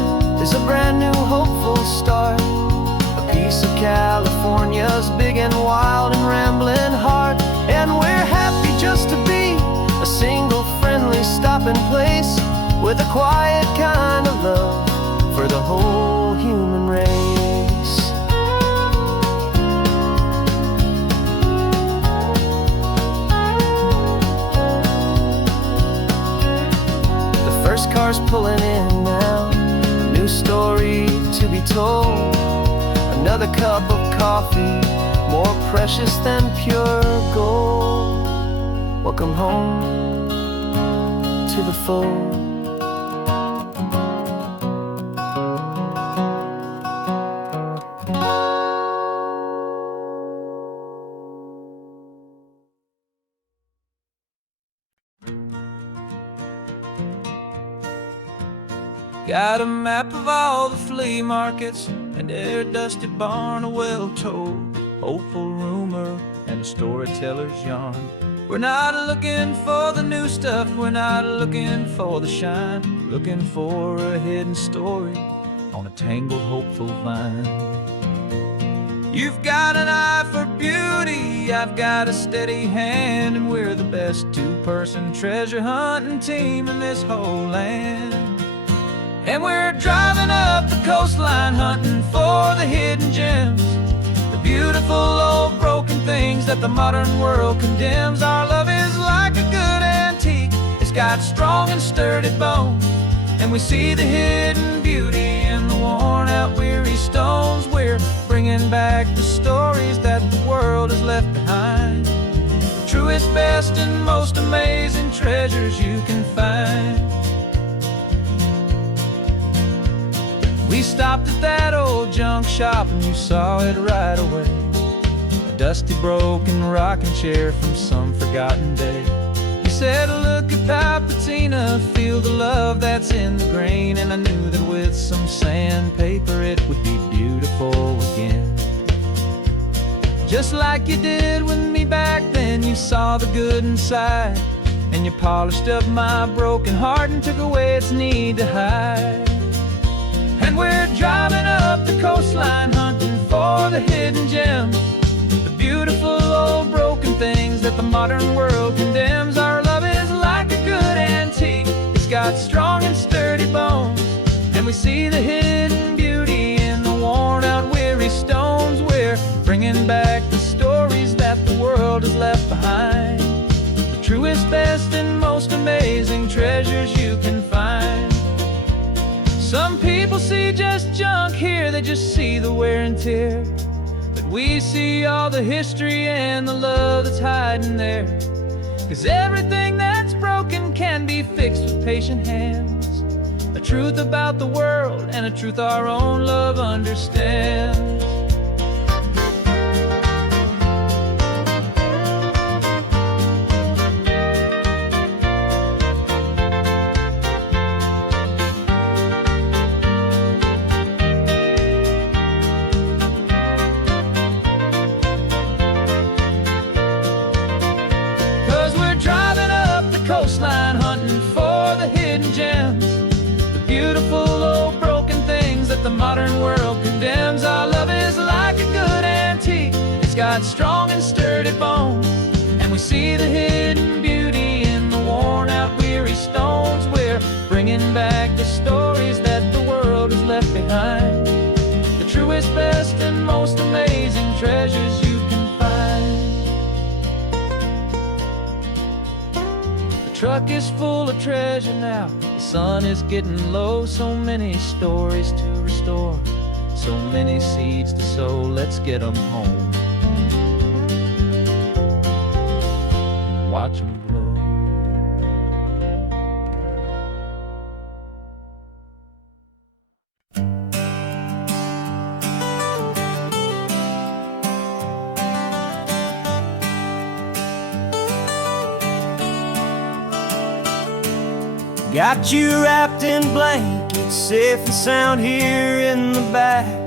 is a brand new hopeful start, a piece of California's big and wild and rambling heart. And we're happy just to be a single friendly stopping place with a quiet kind of love for the whole human race. First car's pulling in now, a new story to be told. Another cup of coffee, more precious than pure gold. Welcome home to the fold. Got a map of all the flea markets and their dusty barn, a well-told hopeful rumor and a storyteller's yarn. We're not looking for the new stuff, we're not looking for the shine, we're looking for a hidden story on a tangled hopeful vine. You've got an eye for beauty, I've got a steady hand, and we're the best two-person treasure hunting team in this whole land. And we're driving up the coastline hunting for the hidden gems, the beautiful old broken things that the modern world condemns. Our love is like a good antique, it's got strong and sturdy bones, and we see the hidden beauty in the worn out weary stones. We're bringing back the stories that the world has left behind, the truest, best and most amazing treasures you can find. We stopped at that old junk shop and you saw it right away, a dusty broken rocking chair from some forgotten day. You said, look at Papatina, feel the love that's in the grain, and I knew that with some sandpaper it would be beautiful again. Just like you did with me back then, you saw the good inside, and you polished up my broken heart and took away its need to hide. And we're driving up the coastline hunting for the hidden gems, the beautiful old broken things that the modern world condemns. Our love is like a good antique, it's got strong and sturdy bones, and we see the hidden beauty in the worn out weary stones. We're bringing back the stories that the world has left behind, the truest, best and most amazing treasures you can find. Some people see just junk here, they just see the wear and tear, but we see all the history and the love that's hiding there. 'Cause everything that's broken can be fixed with patient hands, a truth about the world and a truth our own love understands. 'Cause we're driving up the coastline hunting for the hidden gems, the beautiful old broken things that the modern world condemns. Our love is like a good antique, it's got strong and sturdy bones, and we see the hidden beauty in the worn out weary stones. We're bringing back the stories that the world has left behind, the truest, best and most amazing treasures you truck is full of treasure now. The sun is getting low, so many stories to restore, so many seeds to sow. Let's get them home. Watch them blow. Got you wrapped in blankets, safe and sound here in the back.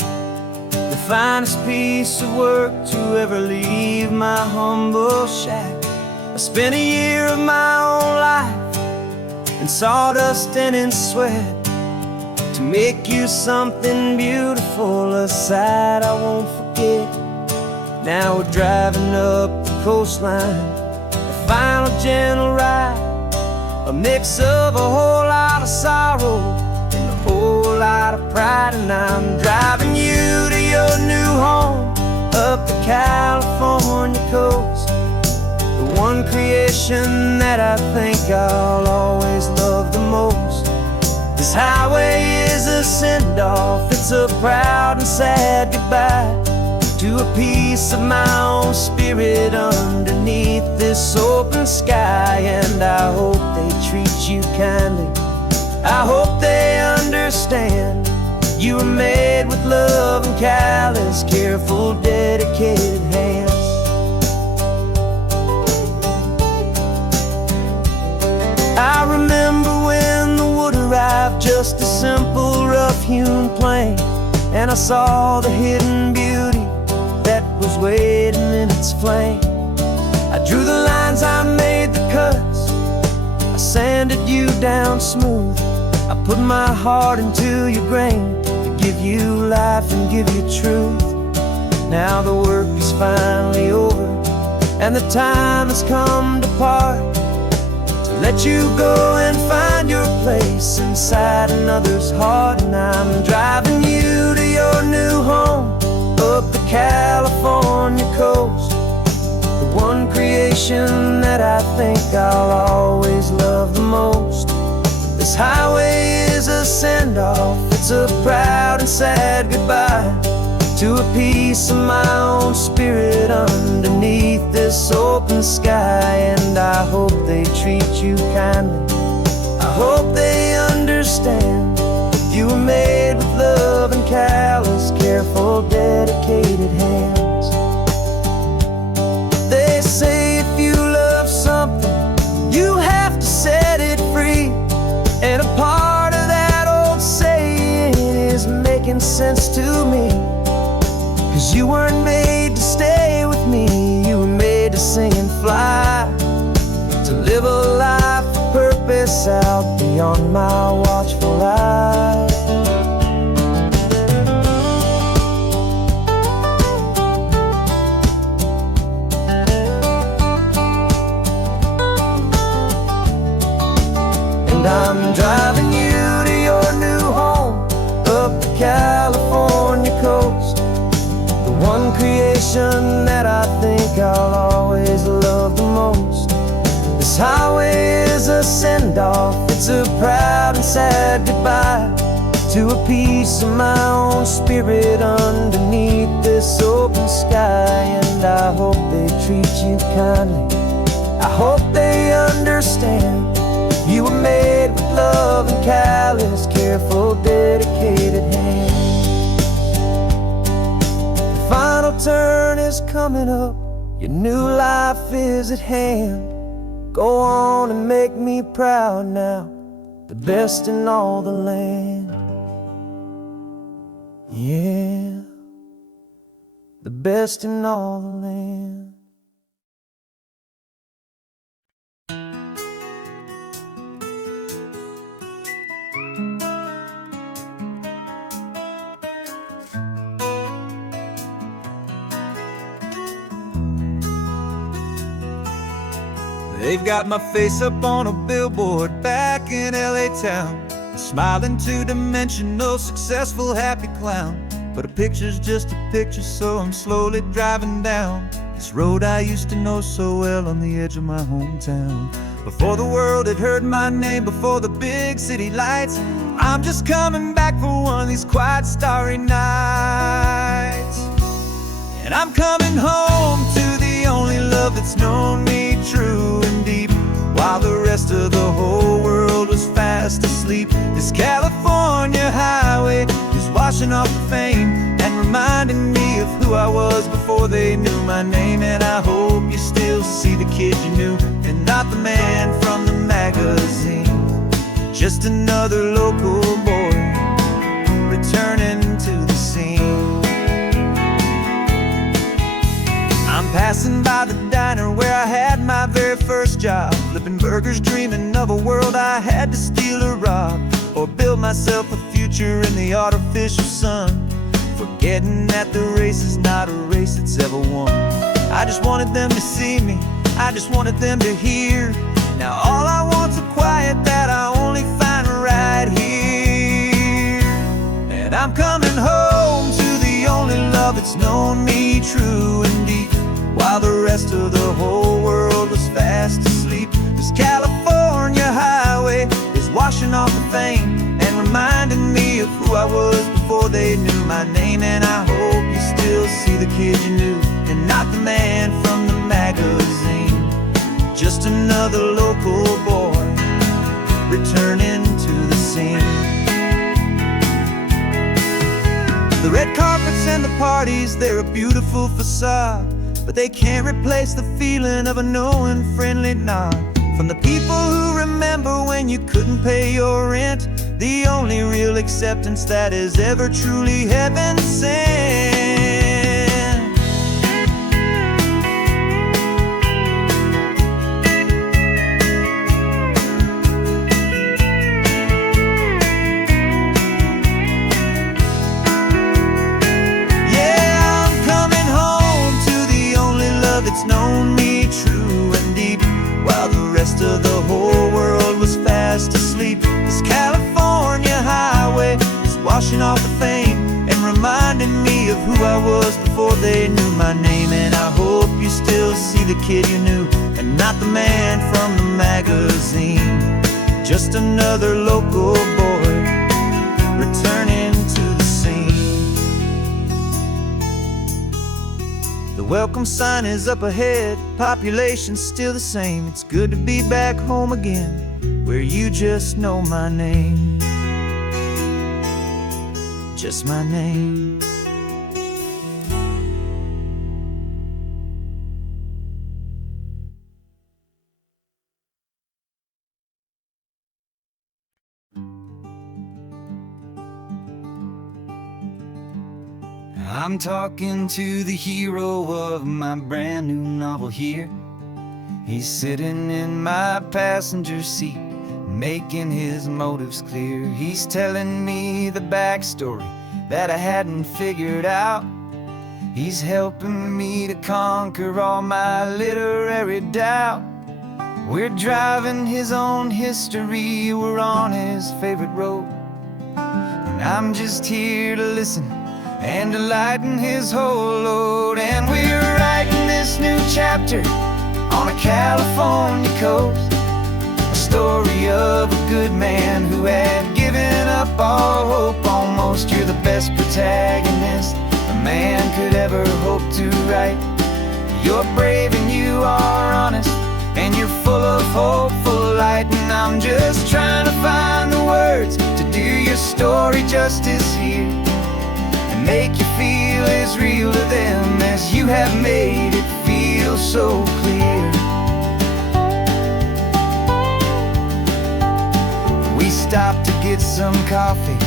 The finest piece of work to ever leave my humble shack. I spent a year of my own life in sawdust and in sweat to make you something beautiful, a sight I won't forget. Now we're driving up the coastline, a final gentle ride, a mix of a whole lot of sorrow and a whole lot of pride. And I'm driving you to your new home up the California coast, the one creation that I think I'll always love the most. This highway is a send-off, it's a proud and sad goodbye to a piece of my own spirit underneath this open sky. And I hope they treat you kindly, I hope they understand you were made with love and callous, careful, dedicated hands. I remember when the wood arrived, just a simple rough-hewn plank, and I saw the hidden beauty that was waiting in its flame. I drew the lines, I made the cuts, I sanded you down smooth. I put my heart into your grain to give you life and give you truth. Now the work is finally over, and the time has come to part, to let you go and find your place inside another's heart. And I'm driving you to your new home up the California coast, the one creation that I think I'll always love the most. This highway is a send-off, it's a proud and sad goodbye to a piece of my own spirit underneath this open sky. And I hope they treat you kindly, I hope they understand you were made with love and callous, careful, dedicated hands. They say if you love something, you have to set it free. And a part of that old saying is making sense to me, 'cause you weren't made to stay with me, you were made to sing and fly, to live a life of purpose out beyond my watchful eye. And I'm driving you to your new home up the California coast, the one creation that I think I'll always love the most. This highway is a send-off, it's a proud and sad goodbye to a piece of my own spirit underneath this open sky. And I hope they treat you kindly, I hope they understand you were made with love and callous, careful, dedicated hands. The final turn is coming up, your new life is at hand. Go on and make me proud now, the best in all the land. Yeah, the best in all the land. They've got my face up on a billboard back in LA town, a smiling two-dimensional, successful, happy clown. But a picture's just a picture, so I'm slowly driving down this road I used to know so well on the edge of my hometown. before the world had heard my name, before the big city lights. I'm just coming back for one of these quiet starry nights. And I'm coming home to the only love that's known me true and deep, while the rest of the whole world was fast asleep. This California highway is washing off the fame and reminding me of who I was before they knew my name. And I hope you still see the kid you knew, and not the man from the magazine. Just another local boy returning to the scene. I'm passing by the diner where I had my very first job, flipping burgers, dreaming of a world I had to steal or rob, or build myself a future in the artificial sun, forgetting that the race is not a race that's ever won. I just wanted them to see me, I just wanted them to hear. Now all I want's a quiet that I only find right here. And I'm coming home to the only love that's known me true and deep, while the rest of the whole world was fast asleep. This California highway is washing off the fame and reminding me of who I was before they knew my name. And I hope you still see the kid you knew, and not the man from the magazine. Just another local boy returning to the scene. The red carpets and the parties, they're a beautiful facade, but they can't replace the feeling of a knowing friendly nod from the people who remember when you couldn't pay your rent. The only real acceptance that is ever truly heaven sent. Known me true and deep, while the rest of the whole world was fast asleep. This California highway is washing off the fame and reminding me of who I was before they knew my name. And I hope you still see the kid you knew, and not the man from the magazine. Just another local boy returning to the scene. The welcome sign is up ahead, population's still the same. It's good to be back home again, where you just know my name. Just my name. I'm talking to the hero of my brand new novel here. He's sitting in my passenger seat, making his motives clear. He's telling me the backstory that I hadn't figured out. He's helping me to conquer all my literary doubt. We're driving his own history, we're on his favorite road, and I'm just here to listen and to lighten his whole load. And we're writing this new chapter on a California coast, a story of a good man who had given up all hope almost. You're the best protagonist a man could ever hope to write. You're brave and you are honest, and you're full of hopeful light. And I'm just trying to find the words to do your story justice here, make you feel as real to them as you have made it feel so clear. We stopped to get some coffee,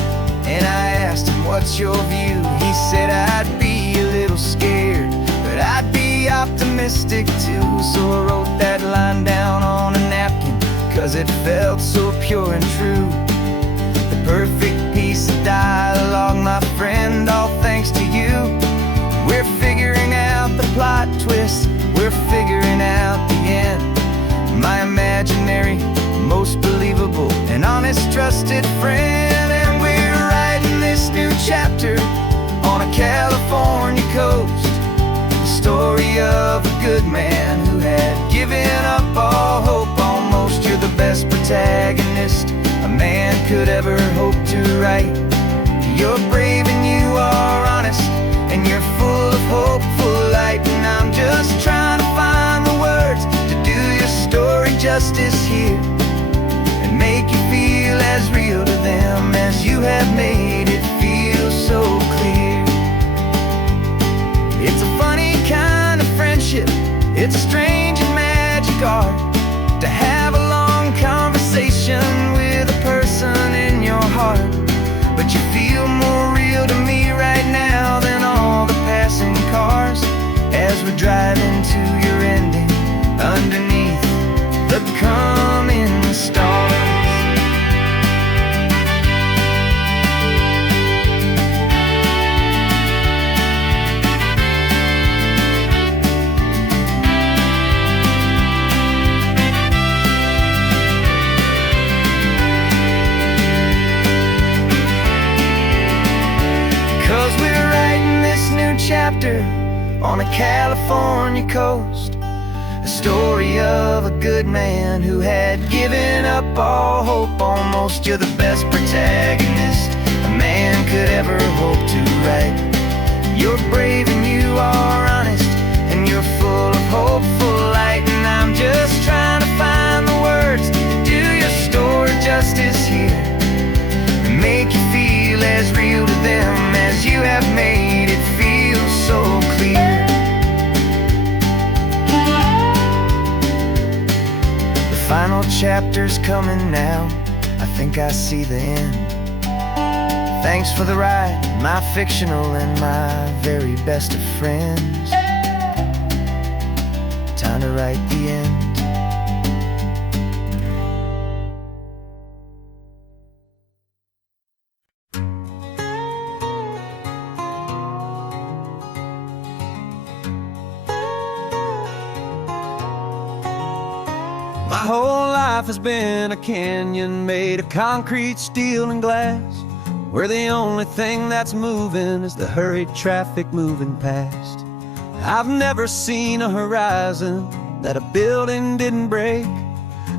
and I asked him, what's your view? He said, I'd be a little scared, but I'd be optimistic too. So I wrote that line down on a napkin, 'cause it felt so pure and true. The perfect piece of dialogue, my friend, all thanks to you. We're figuring out the plot twist, we're figuring out the end. My imaginary, most believable and honest trusted friend. And we're writing this new chapter on a California coast, the story of a good man who had given up all hope almost. protagonist a man could ever hope to write. You're brave and you are honest, and you're full of hopeful light. And I'm just trying to find the words to do your story justice here, and make you feel as real to them as you have made it feel so clear. It's a funny kind of friendship, it's a strange and magic art to have a long conversation with a person in your heart. But you feel more real to me right now than all the passing cars, as we're driving to your ending underneath the coming stars. 'Cause we're writing this new chapter on a California coast, a story of a good man who had given up all hope almost. You're the best protagonist a man could ever hope to write. You're brave and you are honest, and you're full of hopeful light. And I'm just trying to find the words to do your story justice here, and make you feel as real to them as you have made it feel so clear. The final chapter's coming now, I think I see the end. Thanks for the ride, my fictional and my very best of friends. Time to write the end. My whole life has been a canyon made of concrete, steel, and glass, where the only thing that's moving is the hurried traffic moving past. I've never seen a horizon that a building didn't break,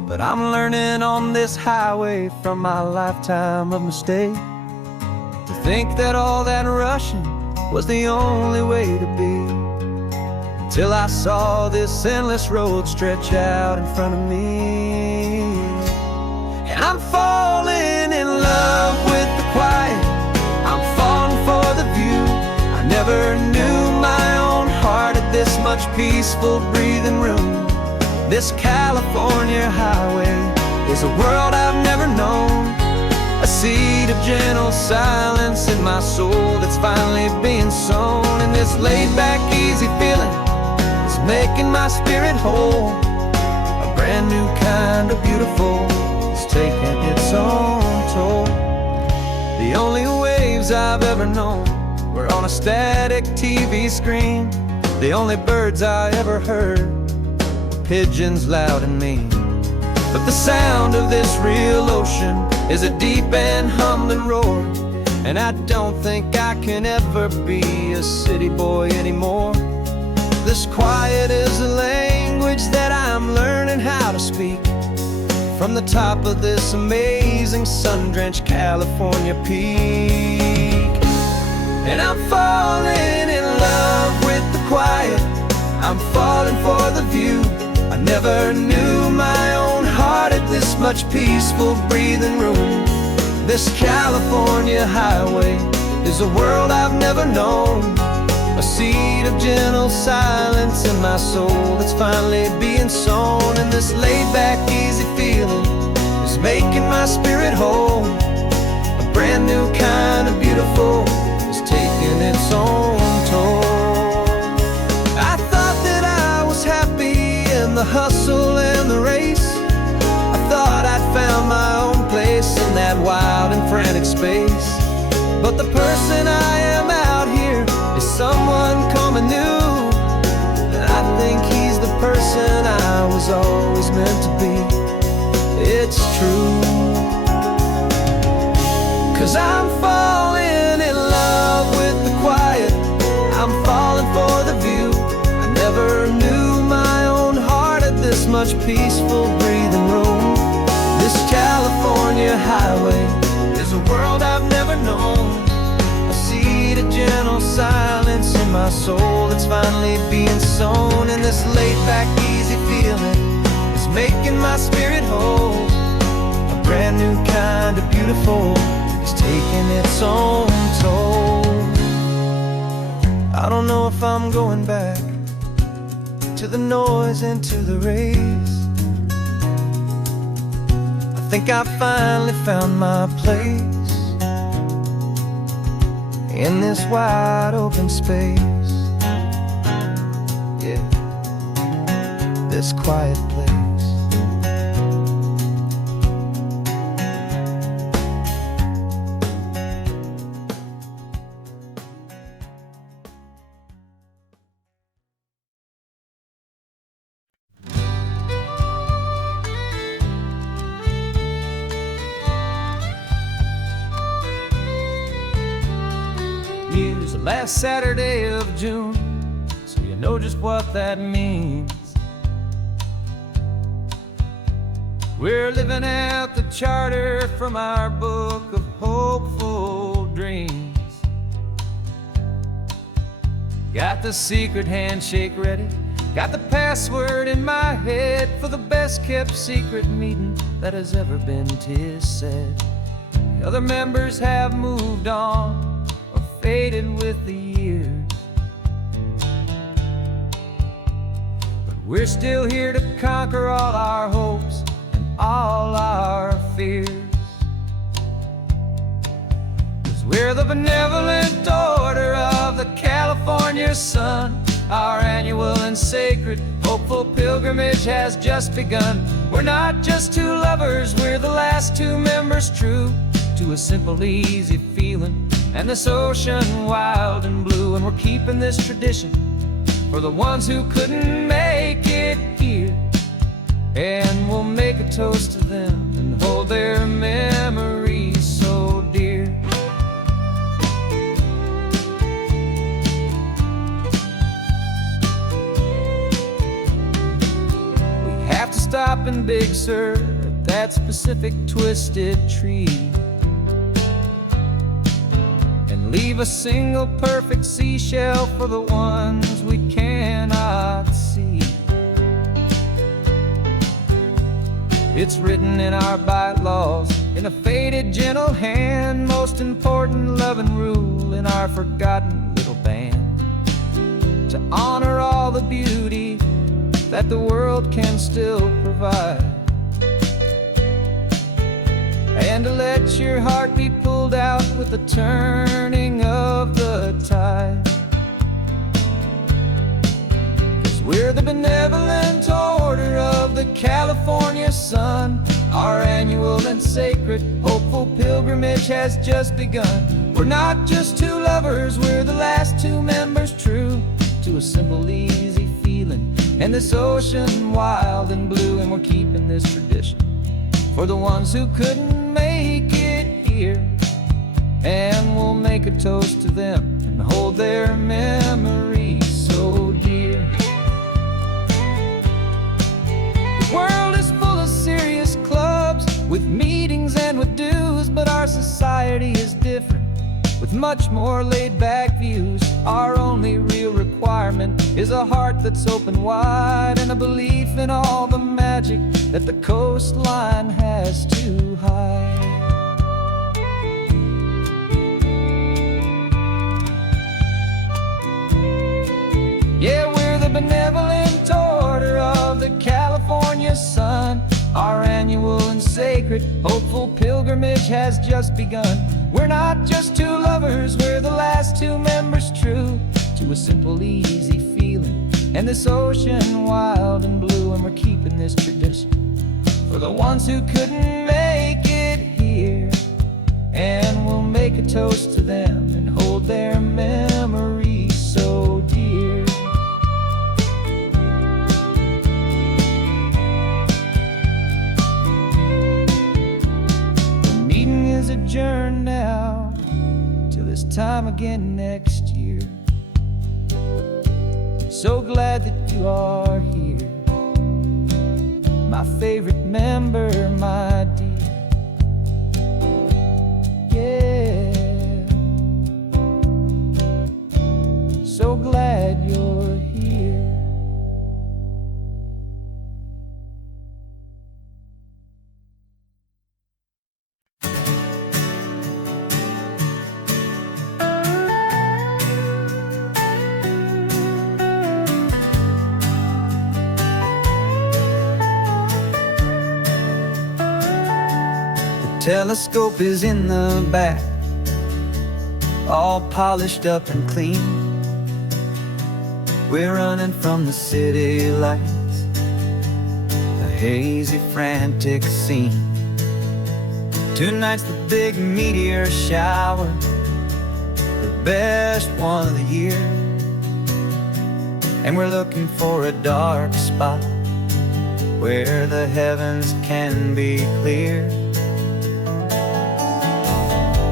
but I'm learning on this highway from my lifetime of mistakes, to think that all that rushing was the only way to be. Till I saw this endless road stretch out in front of me, and I'm falling in love with the quiet, I'm falling for the view. I never knew my own heart had this much peaceful breathing room. This California highway is a world I've never known, a seed of gentle silence in my soul that's finally being sown. And this laid-back, easy feeling making my spirit whole, a brand new kind of beautiful is taking its own toll. The only waves I've ever known were on a static TV screen. The only birds I ever heard were pigeons loud and mean. But the sound of this real ocean is a deep and humbling roar, and I don't think I can ever be a city boy anymore. This quiet is a language that I'm learning how to speak from the top of this amazing sun-drenched California peak. And I'm falling in love with the quiet, I'm falling for the view. I never knew my own heart had this much peaceful breathing room. This California highway is a world I've never known, a seed of gentle silence in my soul that's finally being sown. And this laid-back, easy feeling is making my spirit whole, a brand new kind of beautiful is taking its own toll. I thought that I was happy in the hustle and the race, I thought I'd found my own place in that wild and frantic space. But the person I am out here is someone coming new, and I think he's the person I was always meant to be. It's true, 'cause I'm falling in love with the quiet, I'm falling for the view. I never knew my own heart had this much peaceful breathing room. This California highway is a world I've never known. I see the gentle silence in my soul that's finally being sown, and this laid-back, easy feeling is making my spirit whole. A brand new kind of beautiful is taking its own toll. I don't know if I'm going back to the noise and to the race. I think I finally found my place in this wide open space. Yeah, this quiet place. Use the last Saturday of June, so you know just what that means. We're living out the charter from our book of hopeful dreams. Got the secret handshake ready, got the password in my head for the best kept secret meeting that has ever been, 'tis said. The other members have moved on, faded with the years, but we're still here to conquer all our hopes and all our fears. 'Cause we're the benevolent order of the California sun. Our annual and sacred hopeful pilgrimage has just begun. We're not just two lovers, we're the last two members true to a simple, easy feeling and this ocean wild and blue. And we're keeping this tradition for the ones who couldn't make it here, and we'll make a toast to them and hold their memories so dear. We have to stop in Big Sur at that specific twisted tree, leave a single perfect seashell for the ones we cannot see. It's written in our bylaws in a faded gentle hand, most important love and rule in our forgotten little band, to honor all the beauty that the world can still provide, and to let your heart be pulled out with the turning of the tide. 'Cause we're the benevolent order of the California sun. Our annual and sacred hopeful pilgrimage has just begun. We're not just two lovers, we're the last two members true to a simple, easy feeling and this ocean wild and blue. And we're keeping this tradition for the ones who couldn't make it here, and we'll make a toast to them and hold their memories so dear. The world is full of serious clubs with meetings and with dues, but our society is different with much more laid-back views. Our only real requirement is a heart that's open wide and a belief in all the magic that the coastline has to hide. Yeah, we're the benevolent order of the California sun. Our annual and sacred hopeful pilgrimage has just begun. We're not just two lovers, we're the last two members true to a simple, easy feeling and this ocean wild and blue. And we're keeping this tradition for the ones who couldn't make it here, and we'll make a toast to them and hold their memories so dear. The meeting is adjourned now till this time again next year. So glad that you are here, my favorite member, my dear. yeah. So glad you're here. Telescope is in the back, all polished up and clean. We're running from the city lights, a hazy, frantic scene. Tonight's the big meteor shower, the best one of the year. And we're looking for a dark spot where the heavens can be clear.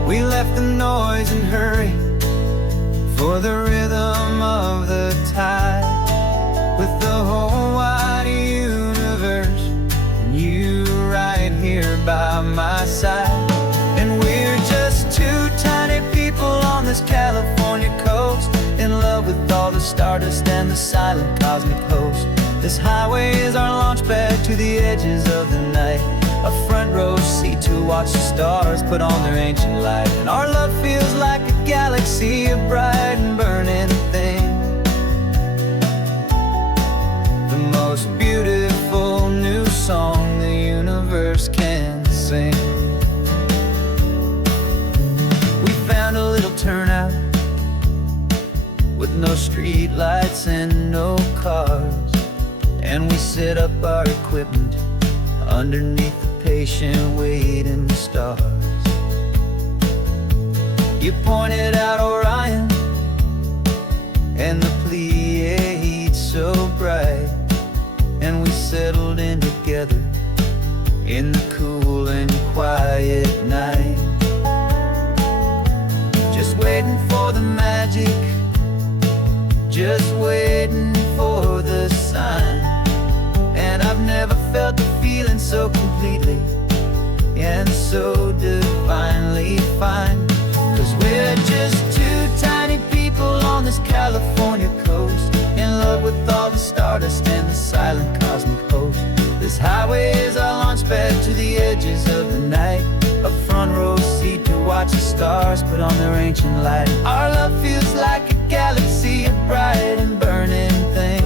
We left the noise and hurry for the rhythm of the tide, with the whole wide universe and you right here by my side. And we're just two tiny people on this California coast, in love with all the stardust and the silent cosmic host. This highway is our launch pad to the edges of the night, a front row seat to watch the stars put on their ancient light. And our love feels like a galaxy, a bright and burning thing, the most beautiful new song the universe can sing. We found a little turnout with no street lights and no cars, and we set up our equipment underneath the patient waiting stars. You pointed out Orion and the Pleiades so bright, and we settled in together in the cool and quiet night, just waiting for the magic, just waiting for the sign. And I've never felt the feeling so completely and so divinely fine. 'Cause we're just two tiny people on this California coast, in love with all the stardust and the silent cosmic host. This highway is our launch pad to the edges of the night, a front row seat to watch the stars put on their ancient light. Our love feels like a galaxy, a bright and burning thing,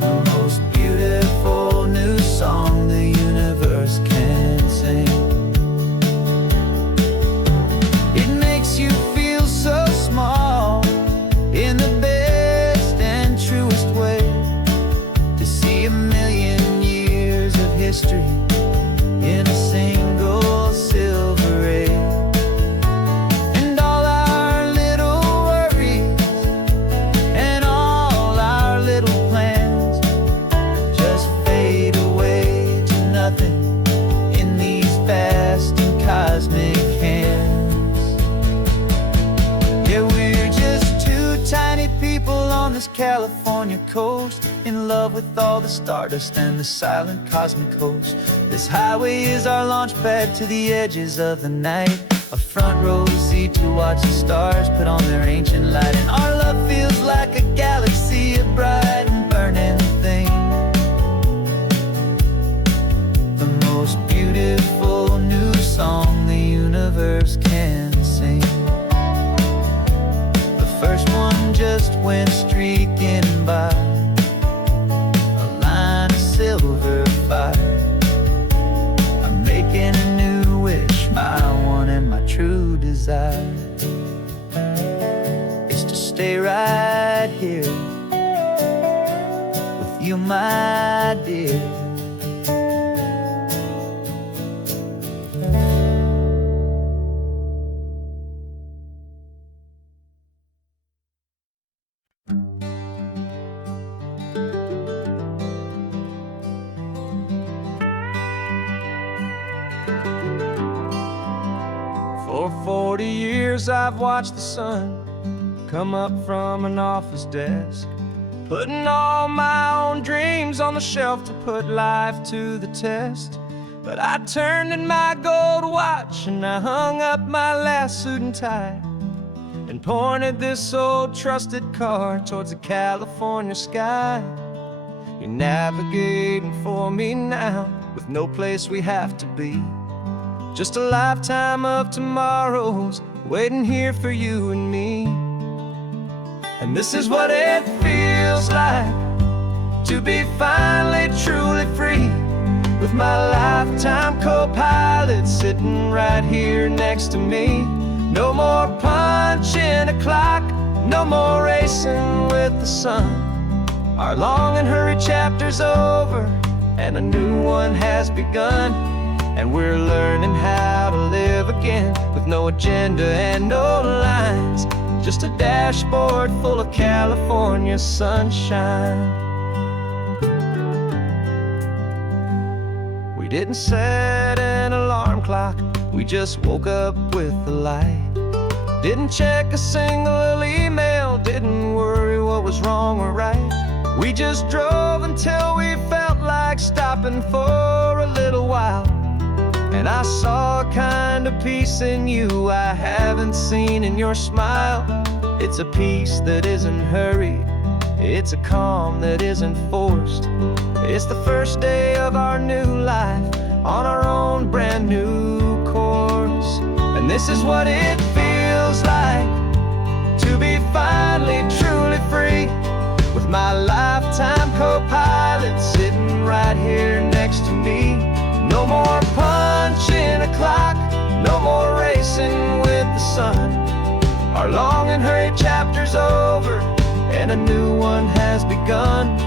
the most beautiful new song the universe can sing. It makes you feel so small in the best and truest way, to see a million years of history in a single silver ray. And all our little worries and all our little plans just fade away to nothing in these vast and cosmic hands. Yeah, we're just two tiny people on this California coast, in love with all the stardust and the silent cosmic host. This highway is our launch pad to the edges of the night, a front row seat to watch the stars put on their ancient light. And our love feels like a galaxy, a bright and burning thing, the most beautiful new song the universe can sing. The first one just went streaking by, a line of silver fire. I'm making a new wish, my one and my true desire is to stay right here with you, my dear. For 40 years I've watched the sun come up from an office desk, putting all my own dreams on the shelf to put life to the test. But I turned in my gold watch and I hung up my last suit and tie and pointed this old trusted car towards the California sky. You're navigating for me now with no place we have to be. Just a lifetime of tomorrows waiting here for you and me. And this is what it feels like to be finally truly free, with my lifetime co-pilot sitting right here next to me. No more punching a clock, no more racing with the sun. Our long and hurried chapter's over and a new one has begun. And we're learning how to live again with no agenda and no lines, just a dashboard full of California sunshine. We didn't set an alarm clock, we just woke up with the light. Didn't check a single email, didn't worry what was wrong or right. We just drove until we felt like stopping for a little while. And I saw a kind of peace in you I haven't seen in your smile. It's a peace that isn't hurried, it's a calm that isn't forced. It's the first day of our new life on our own brand new course. And this is what it feels like to be finally truly free, with my lifetime co-pilot sitting right here next to me. No more punching a clock, no more racing with the sun. Our long and hurried chapter's over and a new one has begun.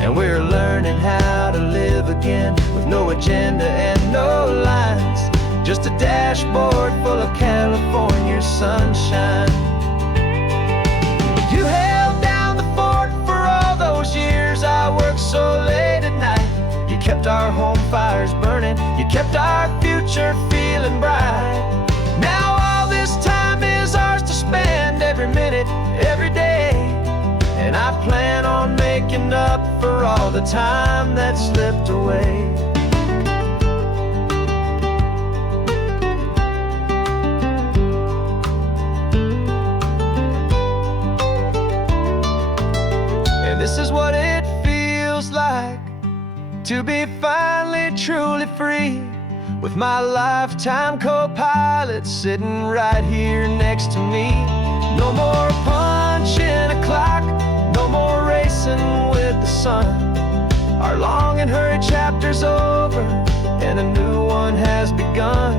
And we're learning how to live again with no agenda and no lines, just a dashboard full of California sunshine. You held down the fort for all those years I worked so late at night. You kept our home fires burning, you kept our future feeling bright. Now all this time is ours to spend, every minute, every day. And I plan on making up for all the time that slipped away. And this is what it feels like to be finally truly free, with my lifetime co-pilot sitting right here next to me. No more punching a clock, no more racing with the sun. Our long and hurried chapter's over and a new one has begun.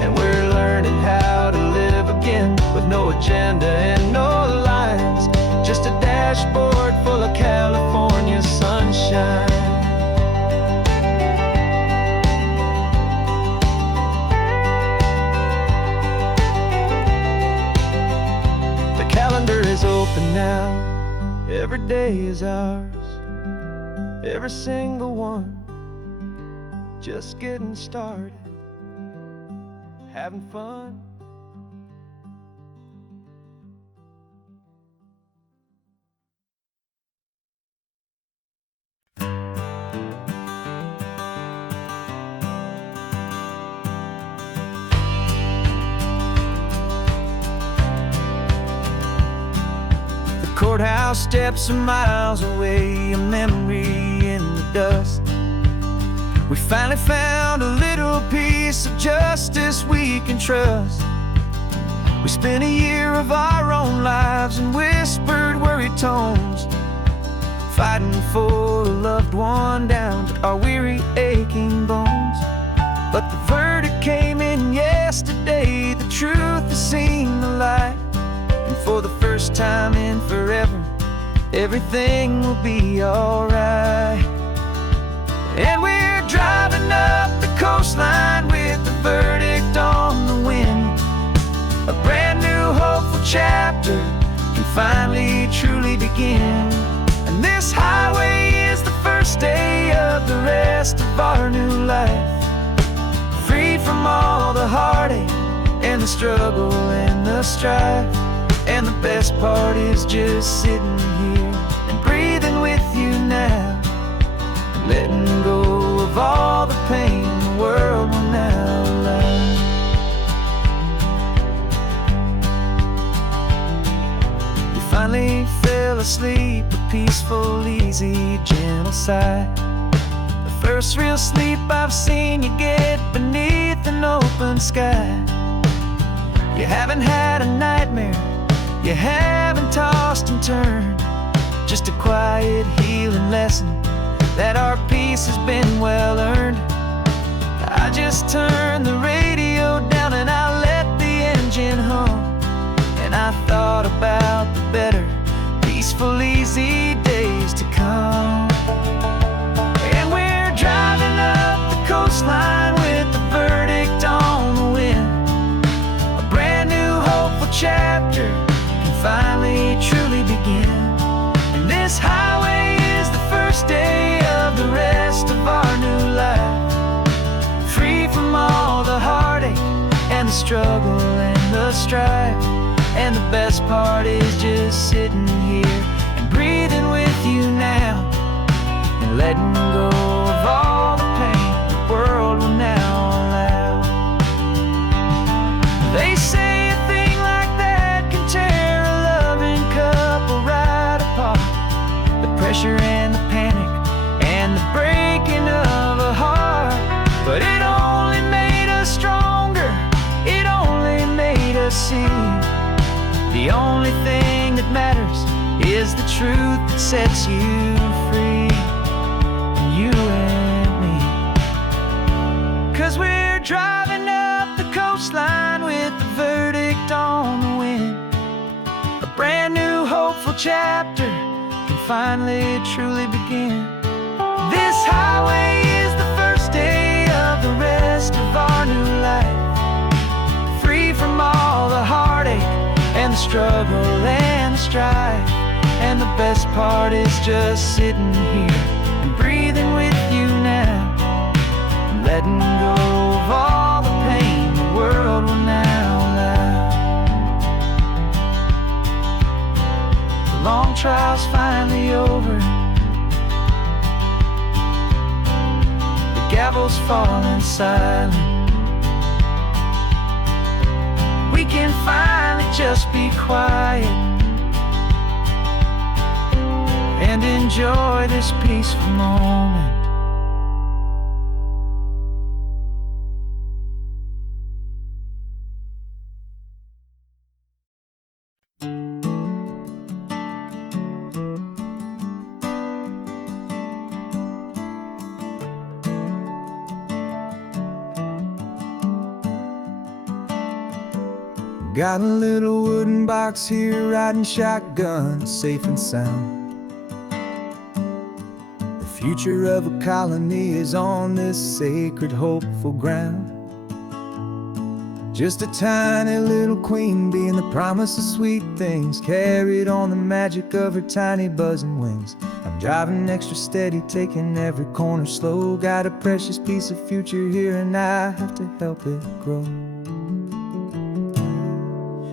And we're learning how to live again with no agenda and no lines, just a dashboard full of California sunshine. Is open now, every day is ours, every single one, just getting started, having fun. Courthouse steps are miles away, a memory in the dust. We finally found a little piece of justice we can trust. We spent a year of our own lives in whispered, worried tones, fighting for a loved one down to our weary, aching bones. But the verdict came in yesterday, the truth has seen the light. And for the first time in forever, everything will be alright. And we're driving up the coastline with the verdict on the wind. A brand new hopeful chapter can finally truly begin. And this highway is the first day of the rest of our new life, freed from all the heartache and the struggle and the strife. And the best part is just sitting here and breathing with you now, letting go of all the pain the world fell asleep, a peaceful, easy, gentle sigh. The first real sleep I've seen you get beneath an open sky. You haven't had a nightmare, you haven't tossed and turned, just a quiet healing lesson that our peace has been well earned. I just turned the radio down and I let the engine hum, and I thought about the better, peaceful, easy days to come. And we're driving up the coastline with the verdict on the wind. A brand new hopeful chapter can finally truly begin. And this highway is the first day of the rest of our new life, free from all the heartache and the struggle and the strife. And the best part is just sitting here and breathing with you now, and letting go of all the pain the world will now allow. They say a thing like that can tear a loving couple right apart. The pressure and the panic and the breaking of a heart. But it only made us stronger, it only made us see the only thing that matters is the truth that sets you free, you and me. 'Cause we're driving up the coastline with the verdict on the wind. A brand new hopeful chapter can finally truly begin. This highway is the first day of the rest of our new life, free from all the heartache and the struggle and the strife. And the best part is just sitting here and breathing with you now, and letting go of all the pain the world will now allow. The long trial's finally over, the gavel's falling silent. We can finally just be quiet and enjoy this peaceful moment. Got a little wooden box here, riding shotgun, safe and sound. The future of a colony is on this sacred, hopeful ground. Just a tiny little queen bee and the promise of sweet things, carried on the magic of her tiny buzzing wings. I'm driving extra steady, taking every corner slow. Got a precious piece of future here and I have to help it grow.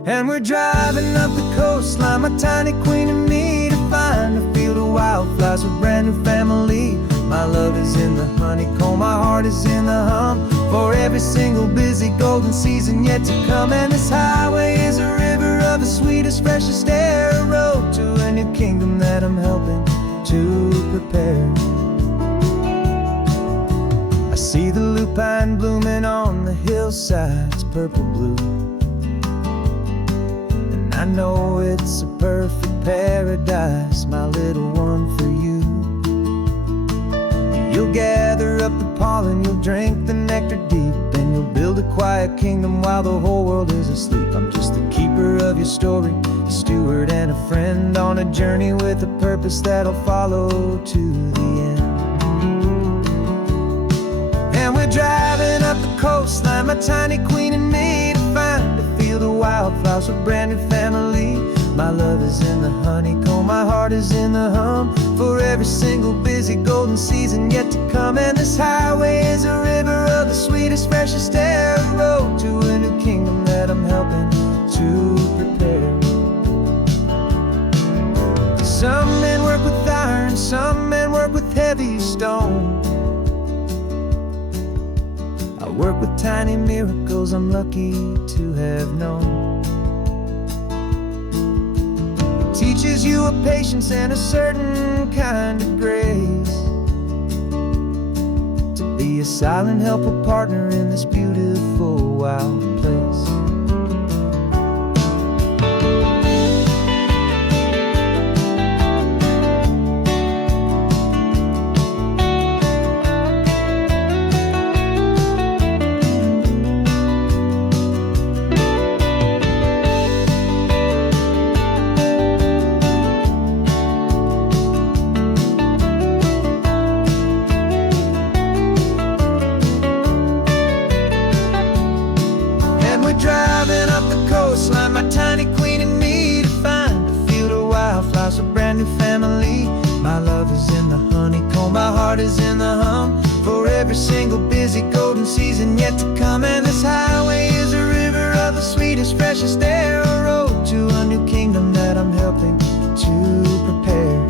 And we're driving up the coastline, my tiny queen and me, to find a field of wildflowers with a brand new family. My love is in the honeycomb, my heart is in the hum, for every single busy golden season yet to come. And this highway is a river of the sweetest, freshest air, a road to a new kingdom that I'm helping to prepare. I see the lupine blooming on the hillsides, purple blue, I know it's a perfect paradise, my little one, for you. You'll gather up the pollen, you'll drink the nectar deep, and you'll build a quiet kingdom while the whole world is asleep. I'm just the keeper of your story, a steward and a friend, on a journey with a purpose that'll follow to the end. And we're driving up the coastline, my tiny queen and me, to find a field of wildflowers with a brand new family. My love is in the honeycomb, my heart is in the hum, for every single busy golden season yet to come. And this highway is a river of the sweetest, freshest air, a road to a new kingdom that I'm helping to prepare. Some men work with iron, some men work with heavy stone. I work with tiny miracles I'm lucky to have known. teaches you a patience and a certain kind of grace to be a silent helper partner in this beautiful wild place. Driving up the coastline, my tiny queen and me, to find a field of wildflowers, a brand new family. My love is in the honeycomb, my heart is in the hum, for every single busy golden season yet to come. And this highway is a river of the sweetest, freshest air, a road to a new kingdom that I'm helping to prepare.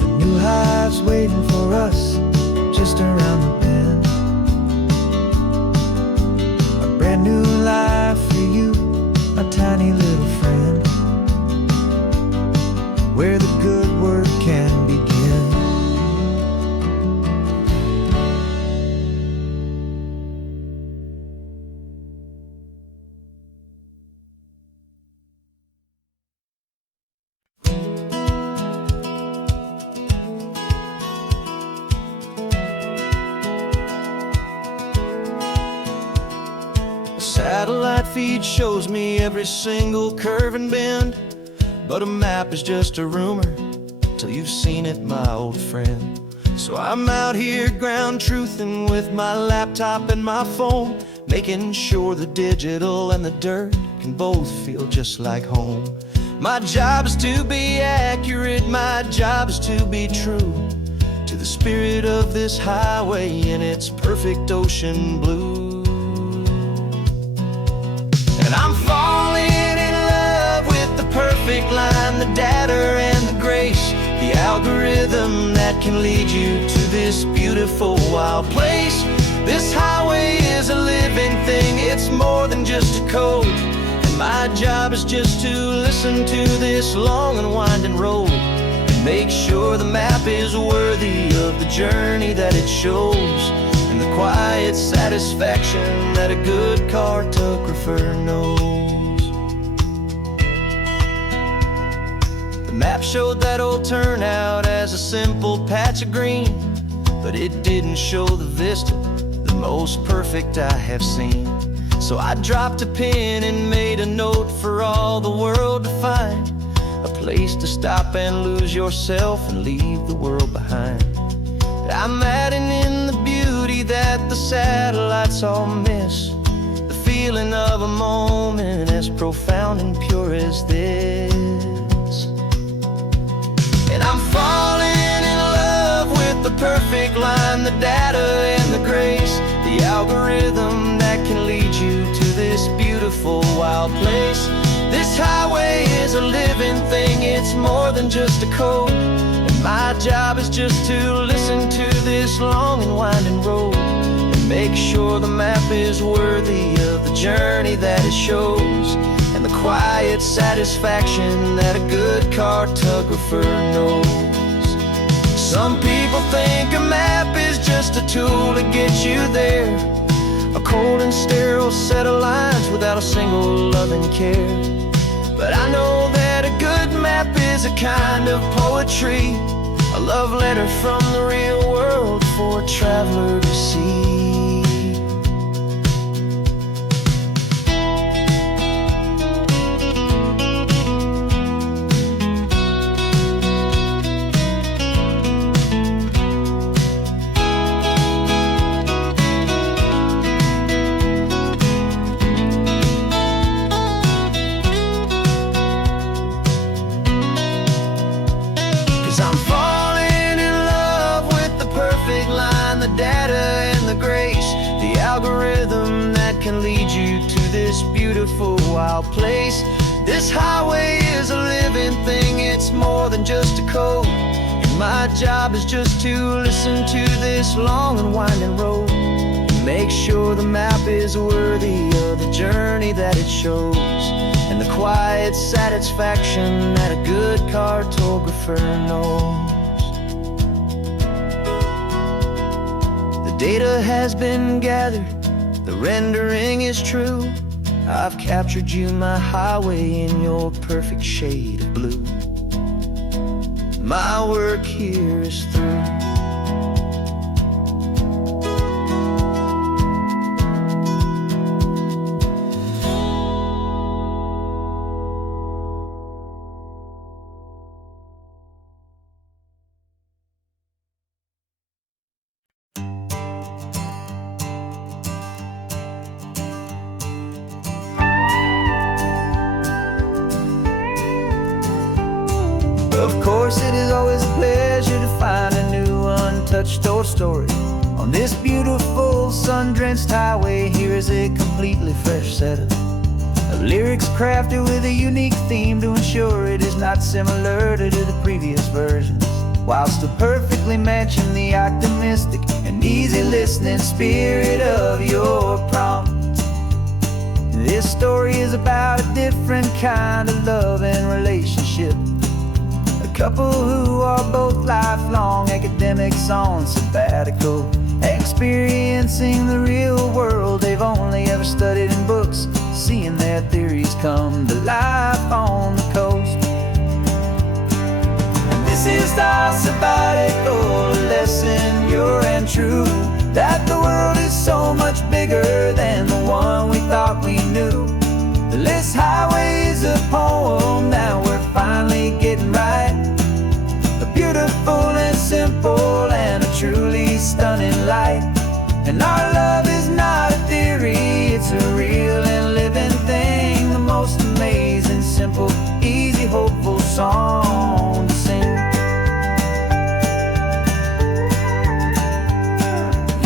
The new hive's waiting for us just around the bend. Brand new life for you, my tiny little friend, where the good work can begin. Satellite feed shows me every single curve and bend, but a map is just a rumor till you've seen it, my old friend. So I'm out here ground truthing with my laptop and my phone, making sure the digital and the dirt can both feel just like home. My job is to be accurate, my job is to be true to the spirit of this highway in its perfect ocean blue. And I'm falling in love with the perfect line, the data and the grace, the algorithm that can lead you to this beautiful wild place. This highway is a living thing, it's more than just a code. And my job is just to listen to this long and winding road and make sure the map is worthy of the journey that it shows, and the quiet satisfaction that a good cartographer knows. The map showed that old turnout as a simple patch of green, but it didn't show the vista, the most perfect I have seen. So I dropped a pin and made a note for all the world to find, a place to stop and lose yourself and leave the world behind. I'm adding in the beauty that the satellites all miss, the feeling of a moment as profound and pure as this. And I'm falling in love with the perfect line, the data and the grace, the algorithm that can lead you to this beautiful wild place. This highway is a living thing, it's more than just a code. My job is just to listen to this long and winding road and make sure the map is worthy of the journey that it shows, and the quiet satisfaction that a good cartographer knows. Some people think a map is just a tool to get you there, a cold and sterile set of lines without a single loving care. But I know that a good map is a kind of poetry, a love letter from the real world for a traveler to see. I'm falling in love with the perfect line, the data and the grace, the algorithm that can lead you to this beautiful wild place. This highway is a living thing, it's more than just a code. And my job is just to listen to this long and winding road and make sure the map is worthy of the journey that it shows, and the quiet satisfaction that a good cartographer knows. The data has been gathered, the rendering is true. I've captured you, my highway, in your perfect shade of blue. My work here is through. Of course, it is always a pleasure to find a new untouched old story. On this beautiful sun-drenched highway, here is a completely fresh set of lyrics crafted with a unique theme to ensure it is not similar to the previous versions, while still perfectly matching the optimistic and easy listening spirit of your prompt. This story is about a different kind of love and relationship. A couple who are both lifelong academics on sabbatical, experiencing the real world they've only ever studied in books, seeing their theories come to life on the coast. And this is our sabbatical lesson, pure and true, that the world is so much bigger than the one we thought we knew. This highway is a poem that we're finally getting right. A beautiful and simple and a truly stunning light. And our love is not a theory, it's a real and living thing. The most amazing, simple, easy, hopeful song to sing.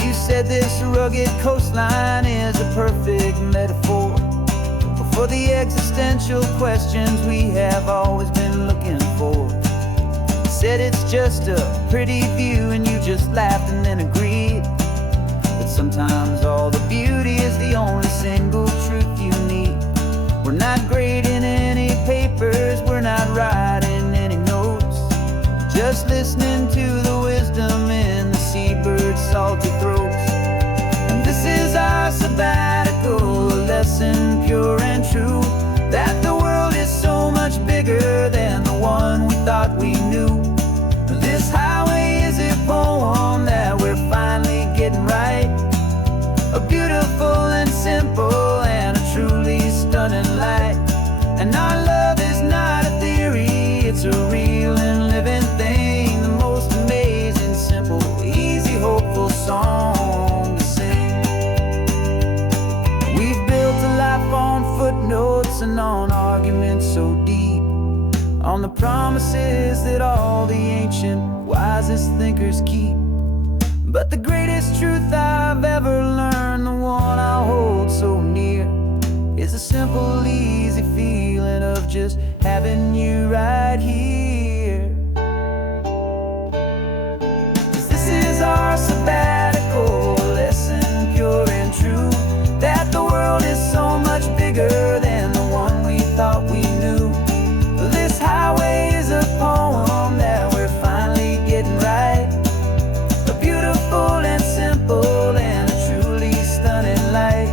You said this rugged coastline is a perfect metaphor for the existential questions we have always been looking for. You said it's just a pretty view and you just laughed and then agreed. But sometimes all the beauty is the only single truth you need. We're not grading any papers, we're not writing any notes, just listening to the wisdom in the seabird's salty throats. And this is our sabbatical lesson, pure and true, that the world is so much bigger than the one we thought we knew. This highway is a poem that we're finally getting right. A beautiful and simple and a truly stunning light. And our love is not a theory, it's a real and living thing. The most amazing, simple, easy, hopeful song to sing. We've built a life on footnotes and on arguments so deep, on the promises that all the ancient, wisest thinkers keep. But the greatest truth I've ever learned, the one I hold so near, is a simple, easy feeling of just having you right here. 'Cause this is our sabbatical lesson, pure and true, that the world is so much bigger than the one we thought we knew. This highway is a poem that we're finally getting right. A beautiful and simple and a truly stunning light.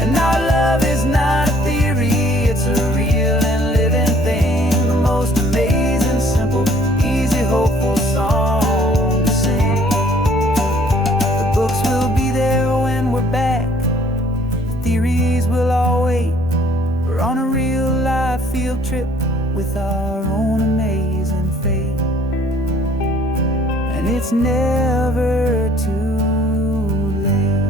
And our love is not a theory, it's a real and living thing. The most amazing, simple, easy, hopeful song to sing. The books will be there when we're back, the theories will all wait. We're on a real life field trip with our own amazing fate. And it's never too late.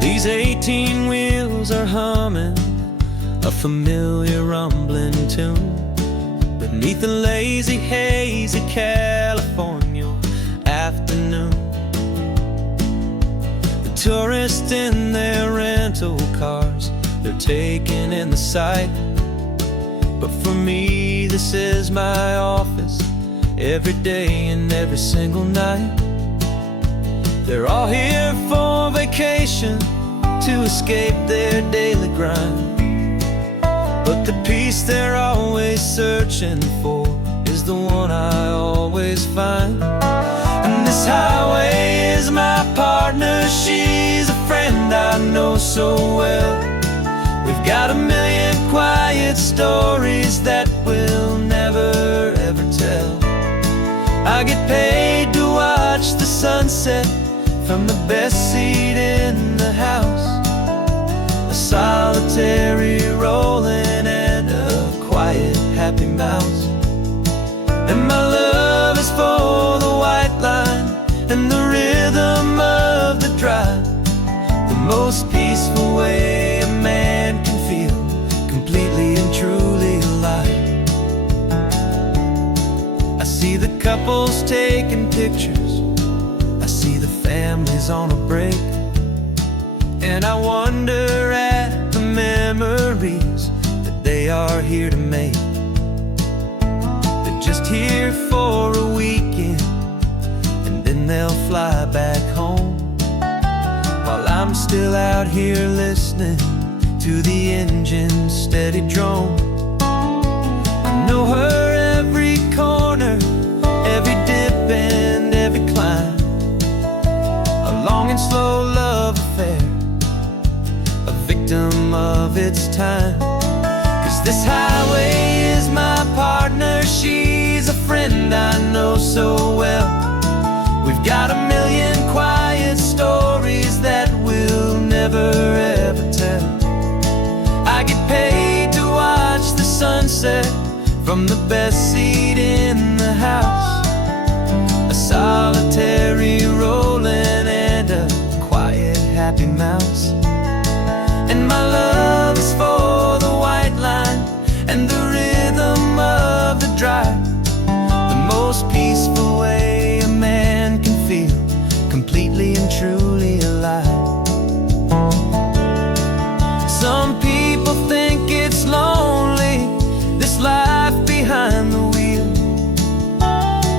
These 18 wheels are humming a familiar rumbling tune beneath the lazy haze of California afternoon. The tourists in their rental cars, they're taking in the sight. But for me, this is my office, every day and every single night. They're all here for vacation, to escape their daily grind. But the peace they're always searching for is the one I always find. And this highway is my partner, she's a friend I know so well. We've got a million quiet stories that we'll never ever tell. I get paid to watch the sunset from the best seat in the house. A solitary rolling and a quiet happy mouse. And my love is for the white line and the rhythm of the drive. The most peaceful way a man can feel completely and truly alive. I see the couples taking pictures, I see the families on a break, and I wonder at the memories that they are here to make. They're just here for a weekend, and then they'll fly back home, while I'm still out here listening to the engine's steady drone. I know her every corner, every dip and every climb. A long and slow love affair, a victim of its time. 'Cause this highway is my partner, she's a friend I know so well. We've got a million quiet stories that we'll never ever tell. I get paid to watch the sunset from the best seat in the house. A solitary rolling and a quiet happy mouse. And my love is for the white line and the rhythm of the drive. The most peaceful way a man can feel completely and truly alive. Some people think it's lonely, this life behind the wheel,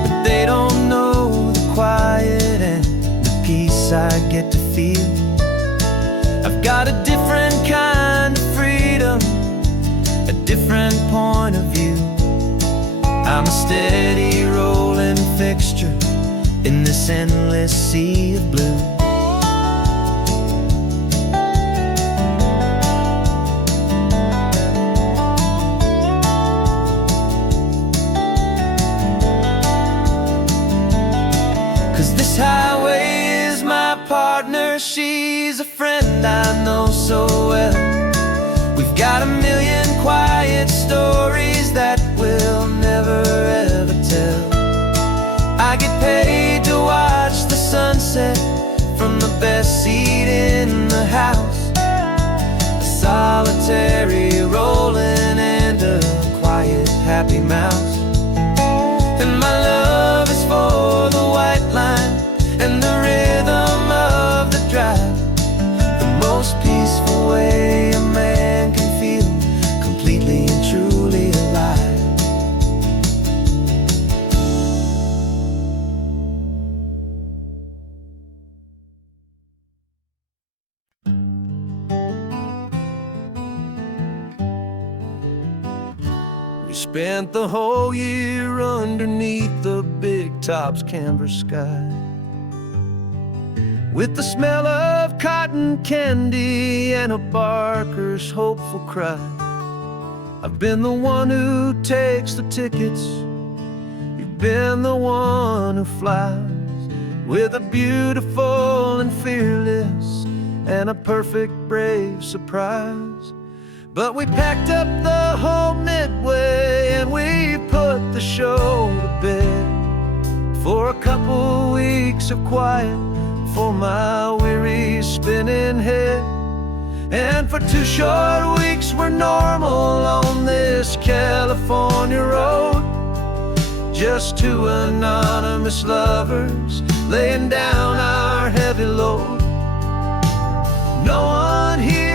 but they don't know the quiet and the peace I get to feel. I've got a different kind of freedom, a different point of view. I'm a steady rolling fixture in this endless sea of blue. 'Cause this highway is my partner, she's a friend I know so well. We've got a million quiet stories that we'll never ever tell. I get paid to watch the sunset from the best seat in the house. A solitary rolling and a quiet happy mouse. And my love is for the white line and the rhythm of the drive. The most peaceful way a man can feel completely and truly alive. We spent the whole year underneath the big top's canvas sky, with the smell of cotton candy and a barker's hopeful cry. I've been the one who takes the tickets, you've been the one who flies, with a beautiful and fearless and a perfect brave surprise. But we packed up the whole Midway and we put the show to bed, for a couple weeks of quiet for my weary spinning head. And for 2 short weeks we're normal on this California road, just 2 anonymous lovers laying down our heavy load. No one here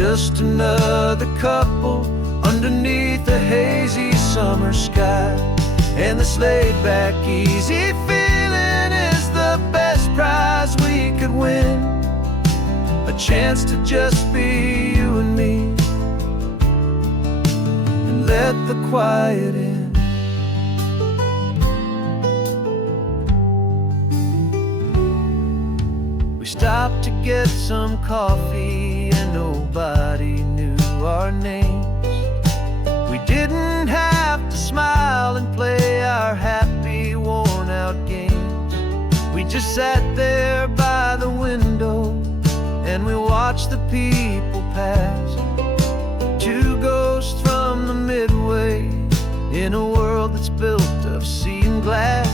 just another couple underneath a hazy summer sky. And this laid-back, easy feeling is the best prize we could win. A chance to just be you and me, and let the quiet in. We stopped to get some coffee and nobody knew our names. We didn't have to smile and play our happy, worn-out games. We just sat there by the window and we watched the people pass. Two ghosts from the Midway in a world that's built of sea and glass.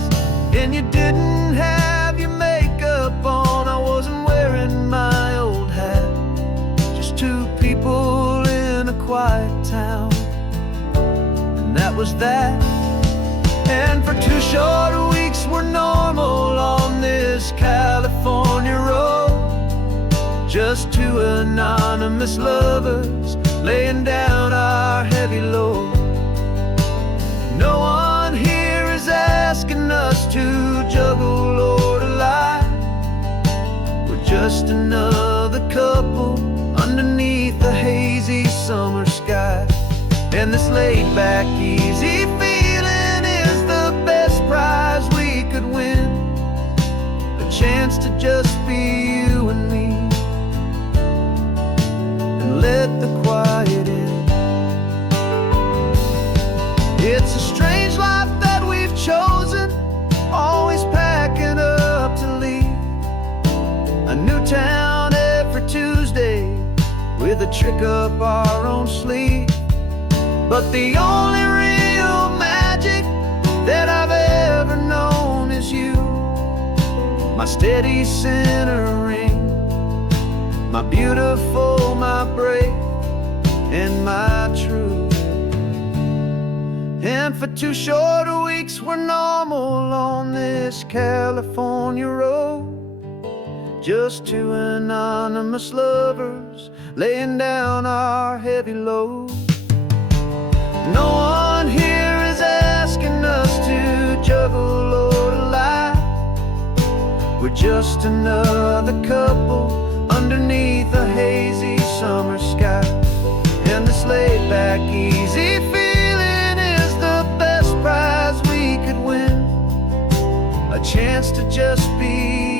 And you didn't have your makeup on, I wasn't wearing my old hat. Just two people in a quiet town, and that was that. And for 2 short weeks we're normal on this California road. Just two anonymous lovers laying down our heavy load. No one here is asking us to juggle or to lie. We're just another couple underneath the hazy summer sky. And this laid-back, easy feeling is the best prize we could win. A chance to just be you and me, and let the quiet in. It's a strange life that we've chosen, always packing up to leave. A new town every Tuesday with a trick up our own sleeve. But the only real magic that I've ever known is you, my steady centering, my beautiful, my brave, and my true. And for 2 short weeks we're normal on this California road. Just two anonymous lovers laying down our heavy load. No one here is asking us to juggle or to lie. We're just another couple underneath a hazy summer sky. And this laid-back, easy feeling is the best prize we could win. A chance to just be